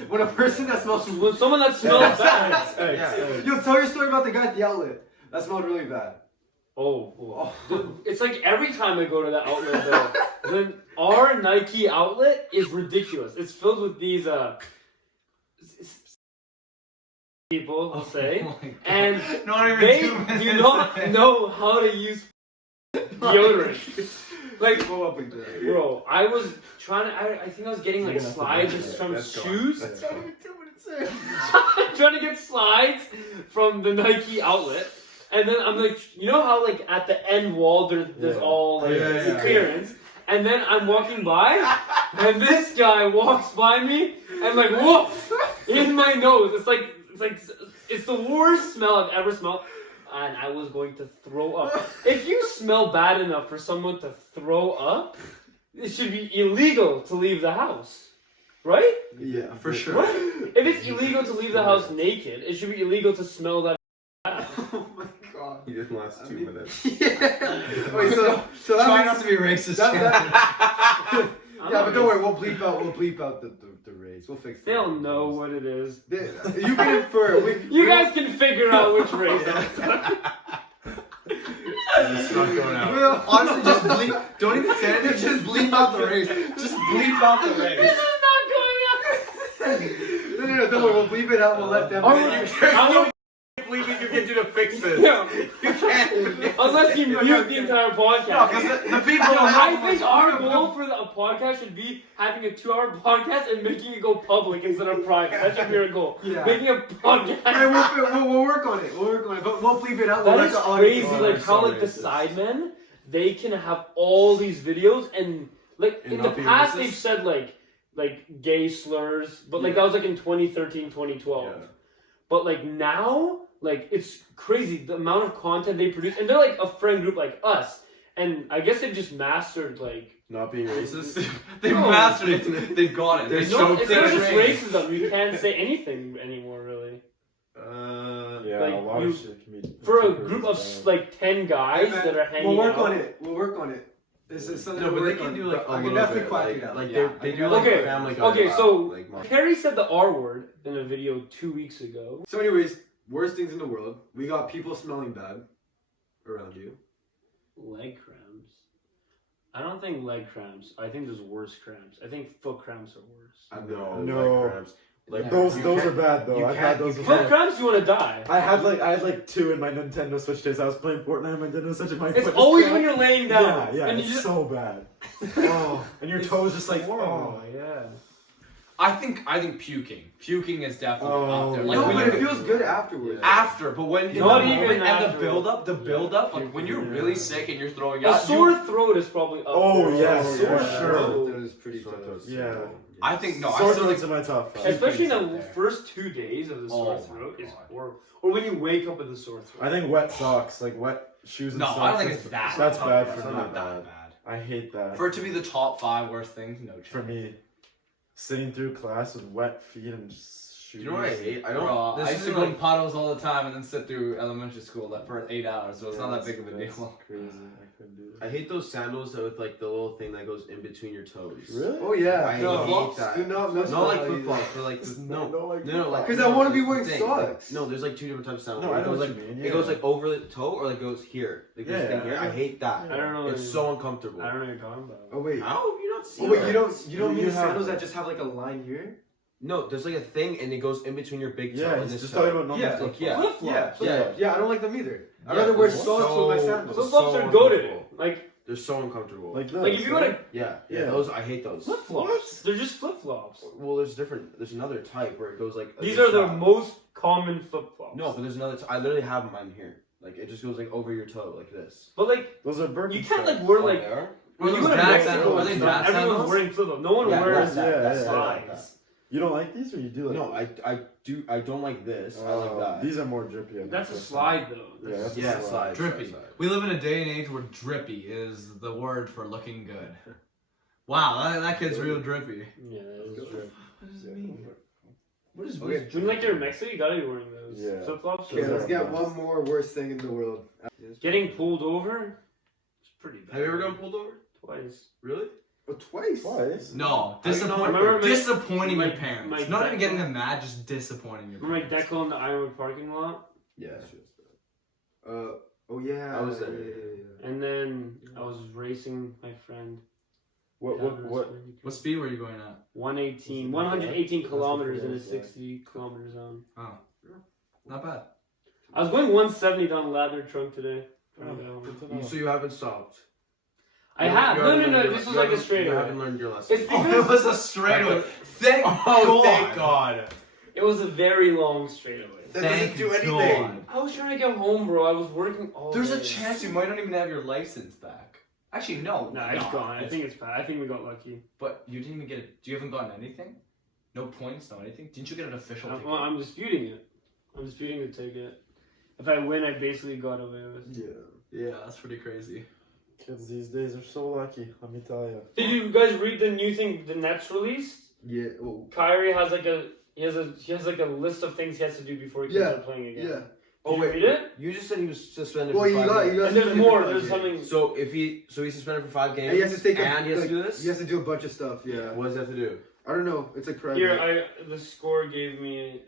When a person that smells, Well, someone that smells bad. Yeah. you'll tell your story about the guy at the outlet. That smelled really bad. Oh. It's like every time I go to that outlet, though, our Nike outlet is ridiculous. It's filled with these people, I'll say, Oh my God. and Not even they 2 do minutes not in. know how to use deodorant. Like, Go up like that. bro, I was trying to. I think I was getting like You're gonna slides have to from That's gone. shoes. That's Not gone. even 2 minutes in. Trying to get slides from the Nike outlet, and then I'm like, you know how like at the end wall there's Yeah. all like Yeah. clearance, and then I'm walking by, and this guy walks by me, and like woof in my nose. It's the worst smell I've ever smelled. And I was going to throw up. If you smell bad enough for someone to throw up, it should be illegal to leave the house. Right? Yeah, For sure. Right? If it's illegal to leave the house naked, it should be illegal to smell that. Oh my god. He didn't last 2 minutes. Yeah. Wait, so that Try means, not to be racist. that, I'm yeah, not but don't worry, we'll bleep out the race. We'll fix that. They'll know what it is. You can infer. You guys can figure out which race. It's not going out. We'll, Honestly, just bleep. Don't even say anything. Just bleep out the race. Just bleep out the race. This is not going out. no, don't worry, we'll bleep it out. We'll let them. Bleeping you can do to fix this. No, You can't. unless you mute the entire No, podcast. because the people. No, that I have think like- our goal for a podcast should be having a 2-hour podcast and making it go public instead of private. That should be our goal. Yeah. Making a podcast. Hey, we'll work on it. We'll work on it. But we'll bleep it out. We'll That let is the audience crazy, know. like how like the sidemen, they can have all these videos and like And in the not be past racist? they've said like gay slurs, but like that was like in 2013, 2012. Yeah. But like now, like it's crazy the amount of content they produce, and they're like a friend group like us, and I guess they've just mastered like. Not being racist. They've No. mastered it. They've got it. They're They so know It's they're not just trained. racism. You can't say anything anymore, really. Yeah, like a lot you, of shit can be. for a cheaper group than of that. like 10 guys Hey, man, that are hanging we'll work out. on it. We'll work on it. This is something No, to but they work can on, do like but a I can little definitely bit. quack Like, it out. like Yeah, they I do can like definitely- Family Guy. Okay, vibe, so like, month. Harry said the R word in a video 2 weeks ago. So, anyways, worst things in the world. We got people smelling bad around you. Leg cramps. I don't think leg cramps. I think there's worse cramps. I think foot cramps are worse. No, No. like cramps. Like Those you are can't- bad though. you I've can't- had those you before. Foot cramps, you want to die. I had like 2 in my Nintendo Switch days. I was playing Fortnite on my Nintendo Switch and my It's foot just always cramped. when you're laying down. Yeah, and it's you just, so bad. Oh, and your toes just like oh, yeah. I think puking is definitely Oh, up there. yeah. Like No, when but you it feels good afterwards. after, but when in Not the even moment and after. the build up, like when you're really Yeah. sick and you're throwing A up, sore throat is probably up Oh, there. yeah, Sore for throat. sure. That is pretty Sore tough. throats. Yeah. I think no, Sore I still throats think in my top 5. Especially in Puking's the up there. first 2 days of the Oh sore my throat is God. horrible. Or when you wake up with a sore throat. I think wet socks, like wet shoes and no, socks. I don't think it's that. That's tough. bad It's for not me. that bad. I hate that. For it to be the top 5 worst things, no chance. For me, sitting through class with wet feet and just shoes. Do you know what I hate? I don't. Bro, This I used to isn't go in like. puddles all the time and then sit through elementary school that for 8 hours, so it's not that That's- big of a that's deal. Crazy. I couldn't do I hate those sandals that with like the little thing that goes in between your toes. that. Really? Oh yeah, I hate flip-flops. that. Do not mess Not with like that flip flops, either. but like this, no, No, like no, like Because I wanna be no, wearing thing. socks. No, there's like 2 different types of sandals. No, I It know goes what like you mean. it goes like over the toe or like goes here, like this Yeah, thing here. yeah. I hate that. I don't know. It's so uncomfortable. I don't know what you're talking about. Oh wait. How have you not seen Oh wait, that? you don't You mean have sandals them. that just have like a line here? No, there's like a thing and it goes in between your big toe Yeah, and he's this just toe. talking about normal Yeah, flip-flops. yeah. Flip-flops. Yeah. I don't like them either. I'd Yeah, rather wear they're socks so- with my sandals. Flip-flops so are goated. uncomfortable. Like, They're so uncomfortable. Like this. like if you want to yeah, Yeah. those I hate those. flip-flops, they're just flip-flops. Well, there's different. There's another type where it goes like. These this are the side. most common flip-flops. No, but there's another. I literally have mine here. Like it just goes like over your toe like this. But like, Those are you can't like Birkenstocks. wear Oh, like. they are? When you Those go to dad Mexico, sandals? Are and they stuff, dad everyone's sandals? wearing flip-flops. No one Yeah, wears yeah, slides. You don't like these, or you do like? No, I do. I don't like this. I like that. These are more drippy. I think, That's a personally. slide though. Yeah, that's a Yeah, slide. slide. Drippy. We live in a day and age where drippy is the word for looking good. Wow, that kid's real drippy. Yeah, that is true. What does it mean? What is Okay. When like you're in Mexico, you gotta be wearing those Yeah. flip-flops. Okay, Those let's are get nice. one more worst thing in the world. Getting pulled over, it's pretty bad. Have you ever gotten pulled over? Twice? Really? Oh, twice. Twice. No, I don't know. Remember my- disappointing my- your parents. my Not even dad- getting them mad, just disappointing your Remember my parents. Declan in the Ironwood parking lot? Yeah. Oh yeah. I was there. Yeah. And then I was racing my friend. What? What speed were you going at? 118 kilometers in a 60 kilometer zone. Oh, not bad. I was going 170 down Ladder Trunk today. So you haven't stopped. I have. You No, haven't no, learned no. your- This was you like a haven't- straight You away. haven't learned your lesson. It's Oh, because it was a straightaway. Thank God. it was a very long straightaway. That Thank doesn't do God. anything. I was trying to get home, bro. I was working all There's day. a chance you might not even have your license back. Actually, no. Nah, it's gone. I think it's bad. I think we got lucky. But you didn't even get it. You haven't gotten anything? No points, no anything? Didn't you get an official ticket? Well, I'm disputing it. I'm disputing the ticket. If I win, I basically got away with it. Yeah. Yeah, that's pretty crazy. Kids these days are so lucky. Let me tell you. Did you guys read the new thing the Nets released? Yeah. Oh. Kyrie has like a he has like a list of things he has to do before he can Yeah. start playing again. Yeah. Did you read it? You just said he was suspended Well, for you 5 got. games. You got. And there's more. There's something. So he's suspended for 5 games. And he has to take. and he has like, to do this. He has to do a bunch of stuff. Yeah. What does he have to do? I don't know. It's like private. Here, the score gave me.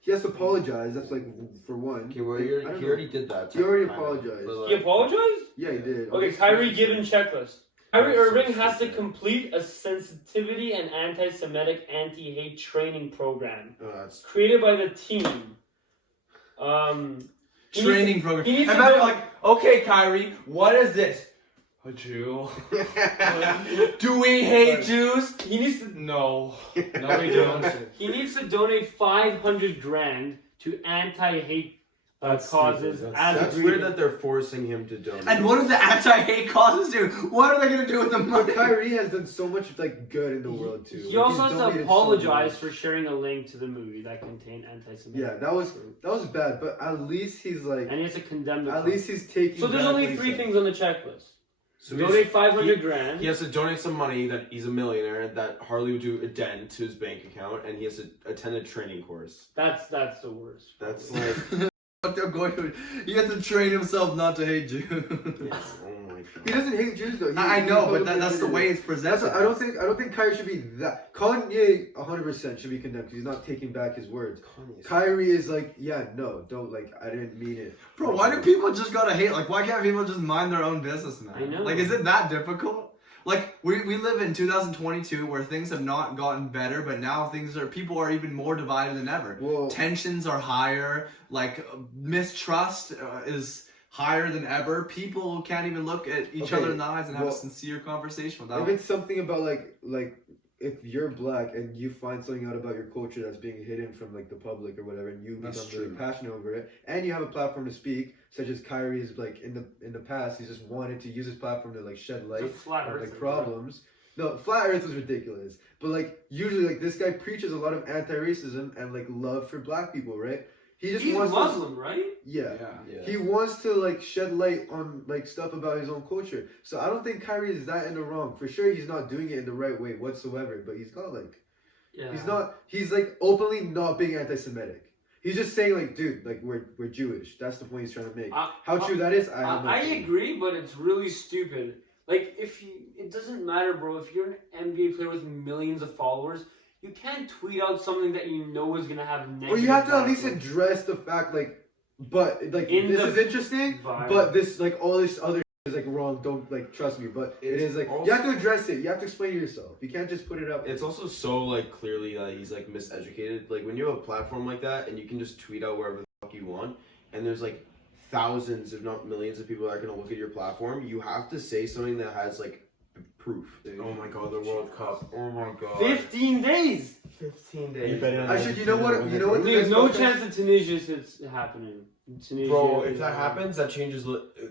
He has to apologize. That's like for one. Okay, well, Like, he I don't already did that. He already kinda. apologized. But, He apologized? Yeah, he did. Okay, Kyrie given checklist. Kyrie That's so Irving has to stupid. complete a sensitivity and anti-Semitic anti-hate training program Oh, that's created by the team. He needs Training program. he needs And to then do- like, okay, Kyrie, what is this? A Jew. Do we hate Jews? He needs to No. No, we don't. He needs to donate 500 grand to anti-hate That's causes stupid. as That's agreed. weird that they're forcing him to donate. And what do the anti-hate causes do? What are they gonna do with the But money? Kyrie has done so much like good in the world too. He Like, also he's has to donated so apologize much. for sharing a link to the movie that contained anti-Semitic. Yeah, that was bad. But at least he's like. And he has to condemn the. At crime. least he's taking. So there's back only what he 3 said. things on the checklist. So Donate 500 grand. He has to donate some money that he's a millionaire that hardly would do a dent to his bank account, and he has to attend a training course. That's the worst. That's like They're going to, he has to train himself not to hate Jews. Oh my He god. doesn't hate Jews though. I know, but that's the way it's That's presented. what, I don't think Kyrie should be that. Kanye 100% should be condemned. 'Cause he's not taking back his words. Kyrie is like, yeah, no, don't like. I didn't mean it. Bro, why do people just gotta hate? Like, why can't people just mind their own business, man? I know. Like, is it that difficult? Like, we live in 2022 where things have not gotten better, but now people are even more divided than ever. Well, Tensions are higher, like, mistrust is higher than ever. People can't even look at each Okay, other in the eyes and have a well, sincere conversation if without it's something about like if you're black and you find something out about your culture that's being hidden from like the public or whatever, and you That's become really true. passionate over it, and you have a platform to speak, such as Kyrie's like in the past, he's just wanted to use his platform to like shed light It's a flat on earth. like problems. No, flat Earth was ridiculous, but like usually like this guy preaches a lot of anti-racism and like love for black people, right? He just He's wants Muslim, right? to, yeah. Yeah. He wants to like shed light on like stuff about his own culture. So I don't think Kyrie is that in the wrong. For sure, he's not doing it in the right way whatsoever. But he's got like Yeah. he's like openly not being anti-Semitic. He's just saying like, dude, like we're Jewish. That's the point he's trying to make. How true that is, I have no I clue. agree, but it's really stupid. Like, it doesn't matter, bro. If you're an NBA player with millions of followers, you can't tweet out something that you know is gonna have negative. Or you have to at least backlash. address the fact like, but like In this the is interesting, Bible. but this like all this other is like wrong. Don't like trust me, but it is like you have to address it. You have to explain yourself. You can't just put it up. It's also so like clearly that he's like miseducated. Like when you have a platform like that and you can just tweet out wherever the fuck you want, and there's like thousands, if not millions, of people that are gonna look at your platform, you have to say something that has like proof. Oh my god, the World Cup. Oh my god. 15 days. 15 You days. betting on Actually, you know what? You know what? the There's next no podcast- chance that Tunisia's it's happening. Tunisia, Bro, if that happens, that changes.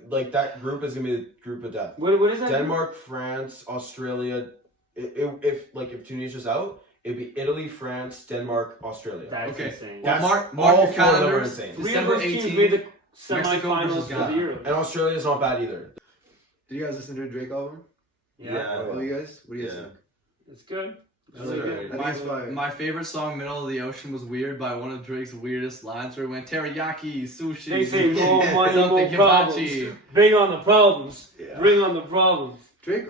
Like that group is gonna be the group of death. what is that? Denmark, France, Australia. If Tunisia's out, it'd be Italy, France, Denmark, Australia. That's Okay. insane. Well, That's mark all your 4 of them are calendars. insane. Three of December those teams 18th, made the Mexico versus semifinals for the Ghana. Euro. And Australia's not bad either. Did you guys listen to the Drake album? Yeah, All you guys? What do you guys Yeah. think? it's good. It's Really alright. good. I think it's fire. My favorite song, Middle of the Ocean, was Weird by one of Drake's weirdest lines where he went teriyaki, sushi. They say more money, something more problems. hibachi. Bring on the problems. Yeah. Bring on the problems. Drake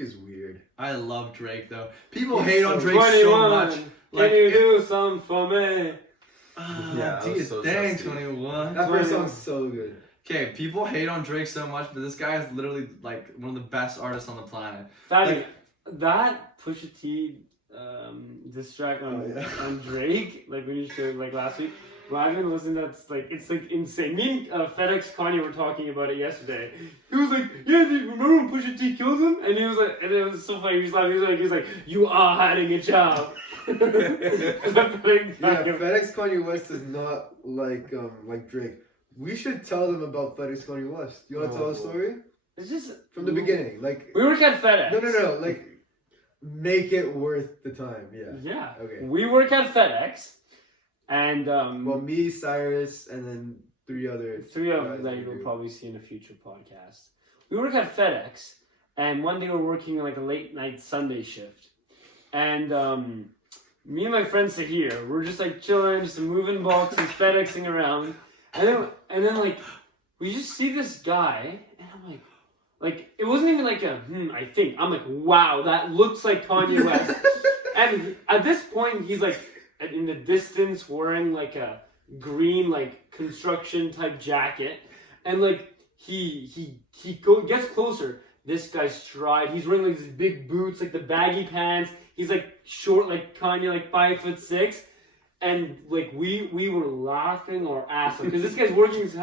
is weird. I love Drake though. People He's hate on so Drake so 21, much. Can Like, you do something for me? Ah, Yeah, that D was is so dang sexy. 21. That first song's so good. Okay, people hate on Drake so much, but this guy is literally like one of the best artists on the planet. Fatty, that Pusha T diss track on, Oh, yeah. on Drake, like when you showed like last week. Well, I've been listening. It's like insane. Me and FedEx Kanye were talking about it yesterday. He was like, "Yeah, do you remember when Pusha T killed him?" And he was like, and it was so funny. He was like, "You are hiding a child." Yeah, FedEx Kanye West is not like Drake. We should tell them about FedEx Kanye West. You want to tell a story It's just from the beginning? Like we work at FedEx. no. Like make it worth the time. Yeah. Yeah. Okay. We work at FedEx, and Well, me, Cyrus, and then 3 other. three of guys them that we you'll do. probably see in a future podcast. We work at FedEx, and one day we're working like a late night Sunday shift, and me and my friend Sahir, we're just like chilling, just moving boxes, FedExing around, and then like we just see this guy, and I'm like it wasn't even like a I think I'm like, wow, that looks like Kanye West, and at this point he's like in the distance wearing like a green like construction type jacket, and like he gets closer. This guy's stride. He's wearing like these big boots, like the baggy pants. He's like short, like Kanye, like 5'6", and like we were laughing our ass off because this guy's working his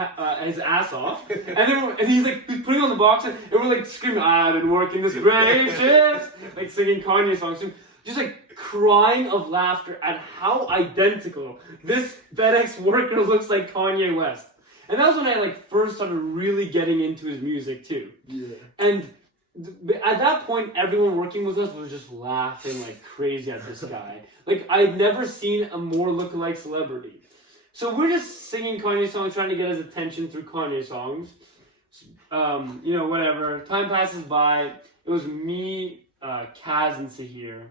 ass off, and he's like he's putting on the box, and we're like screaming, "I've been working this grave shift," like singing Kanye songs, just like crying of laughter at how identical this FedEx worker looks like Kanye West. And that was when I like first started really getting into his music too. Yeah. And at that point, everyone working with us was just laughing like crazy at this guy. Like I'd never seen a more lookalike celebrity. So we're just singing Kanye songs, trying to get his attention through Kanye songs. Whatever. Time passes by. It was me, Kaz, and Sahir.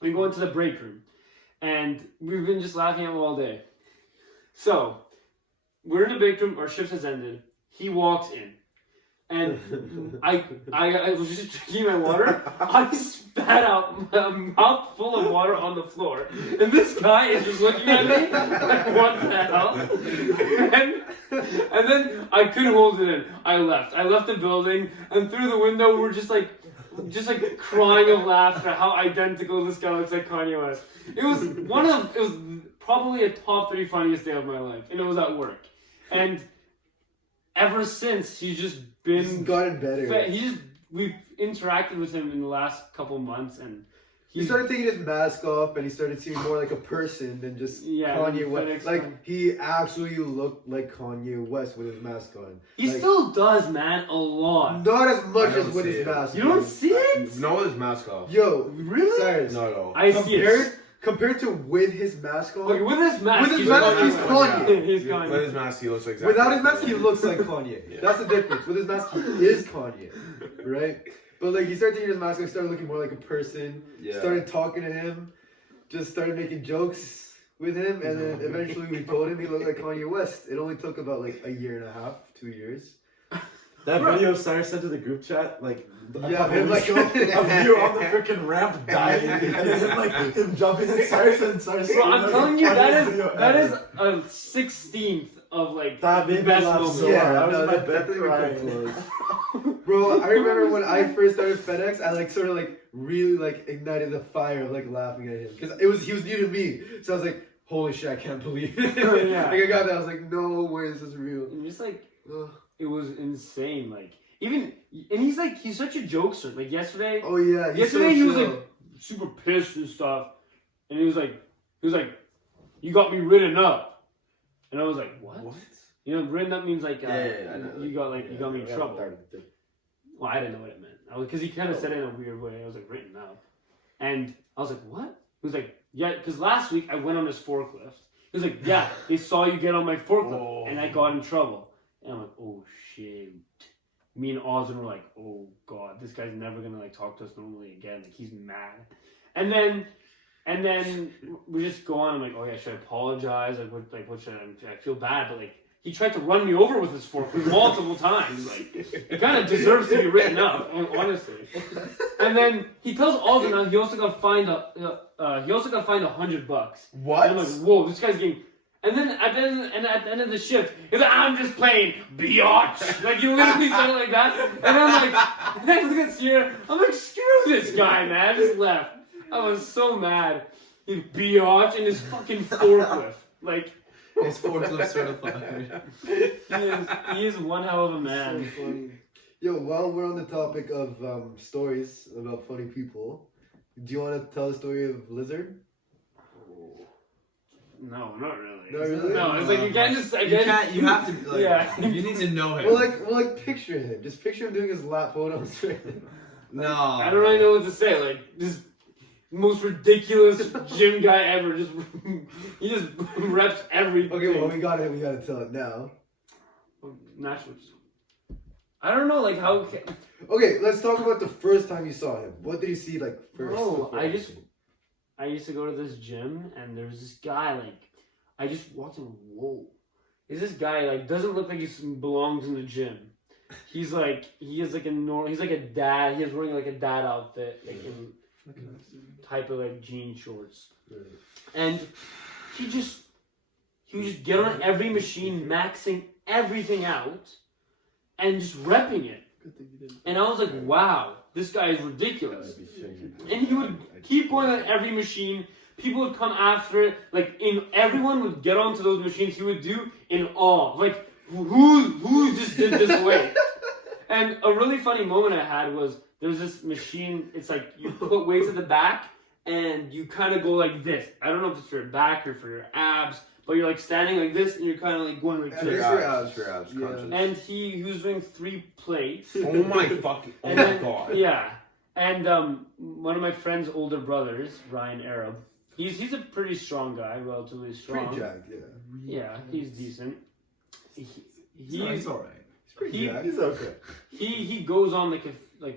We go into the break room, and we've been just laughing at him all day. So we're in the break room. Our shift has ended. He walks in. And I was just drinking my water. I spat out a mouthful of water on the floor. And this guy is just looking at me like, what the hell? And then I couldn't hold it in. I left the building, and through the window we're just like crying of laughter at how identical this guy looks like Kanye West. It was probably a top 3 funniest day of my life, and it was at work. And ever since, he's just been gotten better. We've interacted with him in the last couple months, and he started taking his mask off, and he started seeming more like a person than just Kanye West. Like, he actually looked like Kanye West with his mask on. He still does, man, a lot. Not as much as with his mask on. You don't see it? Not with his mask off. Yo, really? Sorry. Not at all. I see it. Compared to with his mask on, Okay, with his mask, he's Kanye. He's Kanye. With his mask, he looks exactly. Without his mask, he looks like Kanye. Yeah. That's the difference. With his mask, he is Kanye, right? But like, he started taking his mask off, started looking more like a person. Yeah. Started talking to him, just started making jokes with him, and then eventually we told him he looked like Kanye West. It only took about like a year and a half, 2 years. That video Cyrus sent to the group chat, like, Yeah, him like of you on the freaking ramp dying, and then like him jumping in Cyrus and Cyrus. Bro, I'm telling you, that is a 16th of like that made me best laugh moments. so hard. I was in my bed didn't even come crying. close. Bro, I remember when I first started FedEx, I like sort of like really like ignited the fire of like laughing at him because he was new to me, so I was like, holy shit, I can't believe it. Yeah. Like I got that, I was like, no way, this is real. And just like Ugh. it was insane. Like even and he's such a jokester. Like yesterday. Oh yeah, Yesterday so he was chill. like super pissed and stuff, and he was like, you got me written up, and I was like, what? You know, written up means like, I know. you got me in trouble. Well, I didn't know what it meant. Because he kind of said it in a weird way. I was like, written up, and I was like, what? He was like, yeah, because last week I went on his forklift. He was like, yeah, they saw you get on my forklift, and I got in trouble. And I'm like, oh shit. Me and Austin were like, oh god, this guy's never gonna like talk to us normally again. Like he's mad. And then we just go on. I'm like, oh yeah, should I apologize? What should I feel bad? But like he tried to run me over with his forklift multiple times. Like he kind of deserves to be written up, honestly. And then he tells Austin now he also got fined $100. What? And I'm like, whoa, this guy's getting. And then at the end of the shift, he's like, I'm just playing biatch. Like, you literally said it like that. And I'm like, and I look at Sierra, I'm like, screw this guy, man. I just left. I was so mad. He's biatch in his fucking forklift. Like, His forklift certified. he is one hell of a man. Yo, while we're on the topic of stories about funny people, do you want to tell a story of Lizard? No, not really. Not really? No, it's like you can't just. You have to, like, Yeah. you need to know him. Well, picture him. Just picture him doing his lap photos. No. I don't really know what to say. Like, this most ridiculous gym guy ever. He just reps everything. Okay, well, we gotta tell it now. Naturally. I don't know, like how. Okay, let's talk about the first time you saw him. What did you see like first? Oh, I used to go to this gym, and there was this guy, like, I just walked in, whoa. Is this guy, like, doesn't look like he belongs in the gym. He's like, he's like a dad, he was wearing like a dad outfit, like in type of like jean shorts. And he would just get on every machine, maxing everything out, and just repping it. And I was like, wow, this guy is ridiculous. And he would keep going on every machine. People would come after it. Like, everyone would get onto those machines. He would do in awe. Like, who just did this weight? And a really funny moment I had was, there's this machine. It's like, you put weights at the back, and you kind of go like this. I don't know if it's for your back or for your abs, but you're like standing like this, and you're kind of like going like For this. your abs, Yeah. conscious. And he was doing 3 plates. Oh my fucking, oh And my then, god. yeah. And one of my friend's older brothers, Ryan Arab, he's a pretty strong guy, relatively strong. Pretty jacked, yeah. Yeah, he's decent. He's alright. He's pretty He- jacked. He's okay. He goes on like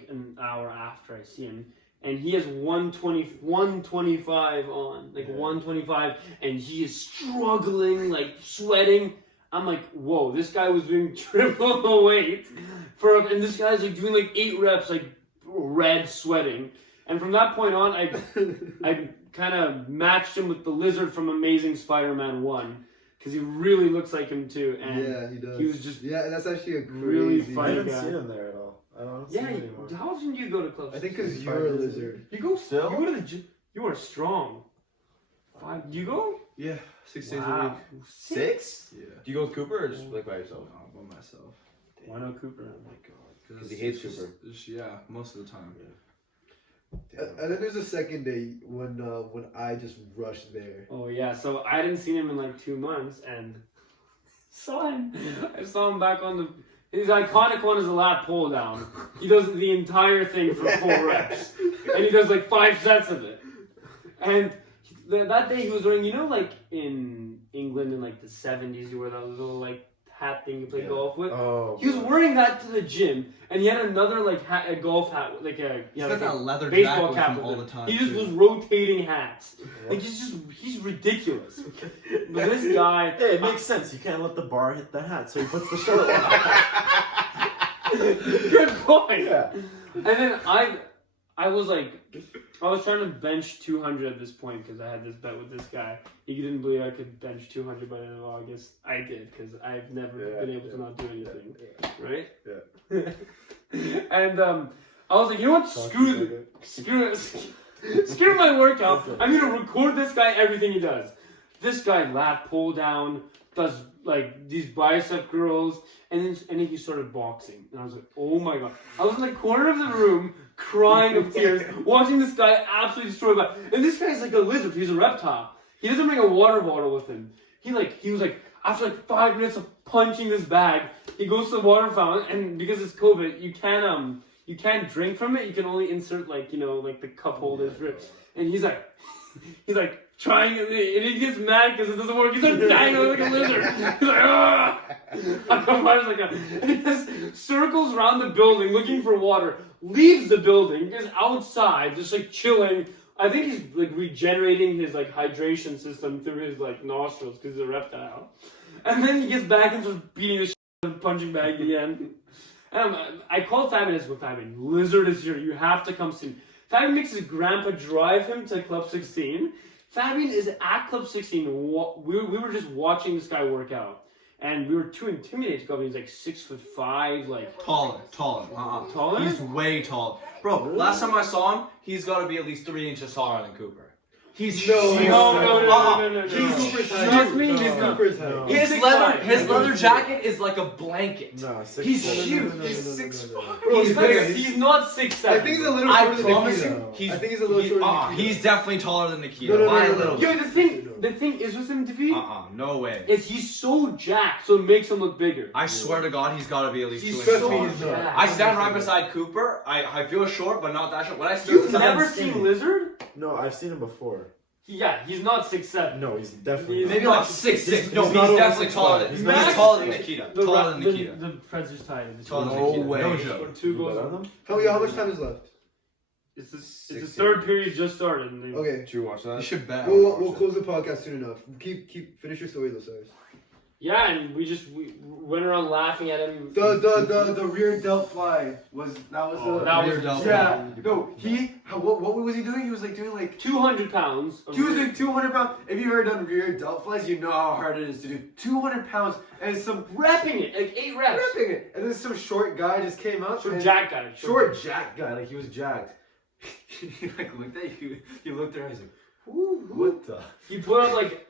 an hour after I see him, and he has 125 on, like 125, and he is struggling, like sweating. I'm like, whoa, this guy was doing triple the weight and this guy's like doing like 8 reps, like red sweating. And from that point on, I kind of matched him with the lizard from Amazing Spider-Man 1 because he really looks like him too. And yeah, he does. he was just that's actually a crazy. really I funny haven't guy. seen him there at all. I don't see Yeah, him anymore. how often do you go to clubs? I think because you're a lizard. You go Still? You go to the gym. You are strong. 5. You go? Yeah, 6 days a Wow. week. 6? Yeah. Do you go with Cooper or just like by yourself? No, by myself. Why not Cooper? Oh my god. Because he hates Cooper. Yeah, most of the time. And then there's a second day when I just rushed there. Oh yeah, so I hadn't seen him in like 2 months, and I saw him back on his iconic one is the lat pull down. He does the entire thing for 4 reps, and he does like 5 sets of it. And that day he was wearing, like in England in like the 70s, you wear that little like hat thing you play golf with. Oh. He was wearing that to the gym, and he had another like a golf hat, like a He's like got a that leather baseball jacket cap with him with all him. the time. He just too. was rotating hats. Like he's ridiculous. But this guy, Hey, it makes sense. You can't let the bar hit the hat, so he puts the shirt on. good point. Yeah. And then I was like, I was trying to bench 200 at this point because I had this bet with this guy. He didn't believe I could bench 200 by the end of August. I did because I've never been able to not do anything, right? Yeah. And I was like, you know what? Screw my workout. I'm gonna record this guy everything he does. This guy lat pull down, does like these bicep curls, and then he started boxing. And I was like, oh my god. I was in the corner of the room crying of tears, watching this guy absolutely destroy my. And this guy's like a lizard. He's a reptile. He doesn't bring a water bottle with him. He was like after like 5 minutes of punching this bag, he goes to the water fountain, and because it's COVID, you can't drink from it. You can only insert like the cup holders for it. And he's like trying, and he gets mad because it doesn't work. He starts dying like a lizard. He's like, ah! I come by like and he just circles around the building looking for water. Leaves the building, is outside, just like chilling. I think he's like regenerating his like hydration system through his like nostrils because he's a reptile. And then he gets back and starts beating the shit out of the punching bag again. And I called Fabian and said, Fabian, Lizard is here. You have to come soon. Fabian makes his grandpa drive him to Club 16. Fabian is at Club 16. We were just watching this guy work out. And we were too intimidated to go. He's like 6'5", like Taller. taller. He's way tall. Bro, last time I saw him, he's got to be at least 3 inches taller than Cooper. He's No. He's Trust me, he's not. His 6'5". leather jacket is like a blanket. No, He's 6'4". huge. He's 6'5". Bro, He's bigger. He's not 6'7". I think he's a little I shorter than promise Nikita. you, he's. I think he's a little shorter than Nikita. He's definitely taller than Nikita. No, by a no, no, little no. bit. Yo, the thing is with him, David, No way. is he's so jacked, so it makes him look bigger. I swear to God, he's got to be at least 2 He's inches so taller. jacked. I stand right beside Cooper. I feel short, but not that short. When I stood You've beside never him, seen Lizard? No, I've seen him before. Yeah, he's not 6'7". No, he's definitely He's not. maybe like 6'6". No, He's he's not over definitely 6'5". taller than. He's He's not taller than 6'5". Nikita. The Taller than Nikita. The Preds is tied. Taller than No Nikita. way. No Or joke. 2 You bet goals. on them? How much time is left? It's the 16. third period just started. And they- Okay. Did you watch You that? should bet. We'll close the podcast soon enough. Finish your story though, Cyrus. Yeah, and we went around laughing at him. The rear delt fly was That was Rear delt yeah. No, what was he doing? He was like doing like 200 pounds. he was doing 200 pounds. If you've ever done rear delt flies, you know how hard it is to do 200 pounds and some repping it, like 8 reps. ripping it. And then some short guy just came up. Short and- jack guy. Short jack guy, like he was jacked. He like looked at you. He looked around. He's like, what the? He put up like.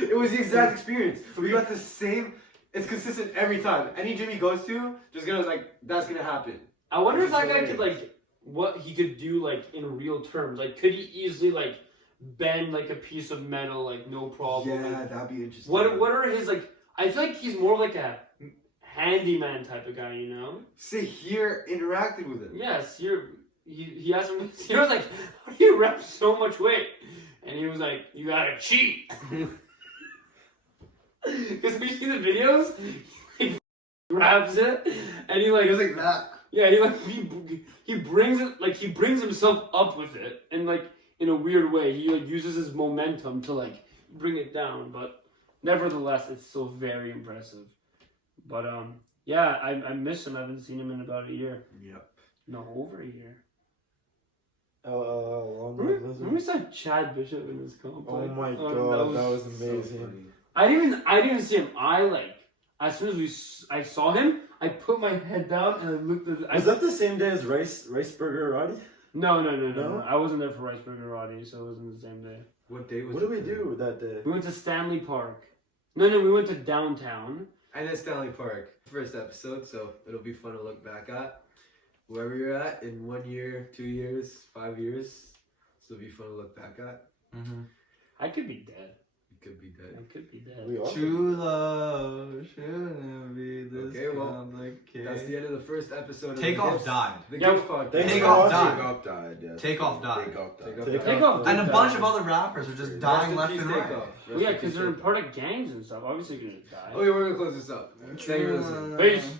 It was the exact experience. We got the same. It's consistent every time. Any gym he goes to, just gonna like that's gonna happen. I wonder if that guy could like what he could do like in real terms. Like, could he easily like bend like a piece of metal like no problem? Yeah, that'd be interesting. What are his like? I feel like he's more like a handyman type of guy, you know? Sit here interacted with him. Yes, he has him. He was like, how do you rep so much weight? And he was like, you gotta cheat. Because we see the videos, he grabs it, and he like, He was like that. yeah, he brings it, like, he brings himself up with it, and like, in a weird way, he like uses his momentum to like bring it down, but nevertheless, it's still very impressive. But yeah, I miss him. I haven't seen him in about a year. Yep. No, over a year. Long Remember we saw Chad Bishop in this complex? Oh my god, that was amazing. I didn't even see him. As soon as I saw him, I put my head down and I looked at. Was that the same day as Rice Burger Roddy? No. No? I wasn't there for Rice Burger Roddy, so it wasn't the same day. What day was What it? did we do that day? We went to Stanley Park. No, we went to downtown. And it's Stanley Park. First episode, so it'll be fun to look back at. Wherever you're at in 1 year, 2 years, 5 years. So it'll be fun to look back at. Mm-hmm. I could be dead. You could be dead. I could be dead. We all True love shouldn't be this Okay, well, complicated. That's the end of the first episode of Takeoff Gibs. died. The Yeah, Gibs podcast. thanks Take for off watching. died. Takeoff died. Yeah. Takeoff died. Takeoff died. Takeoff Takeoff. And a bunch of other rappers are just Rest dying in left peace, and right. Takeoff. Well, yeah, Rest in because peace, they're Takeoff. part of gangs and stuff. Obviously, you're gonna die. Okay, we're gonna close this up. Thank you for listening. Peace.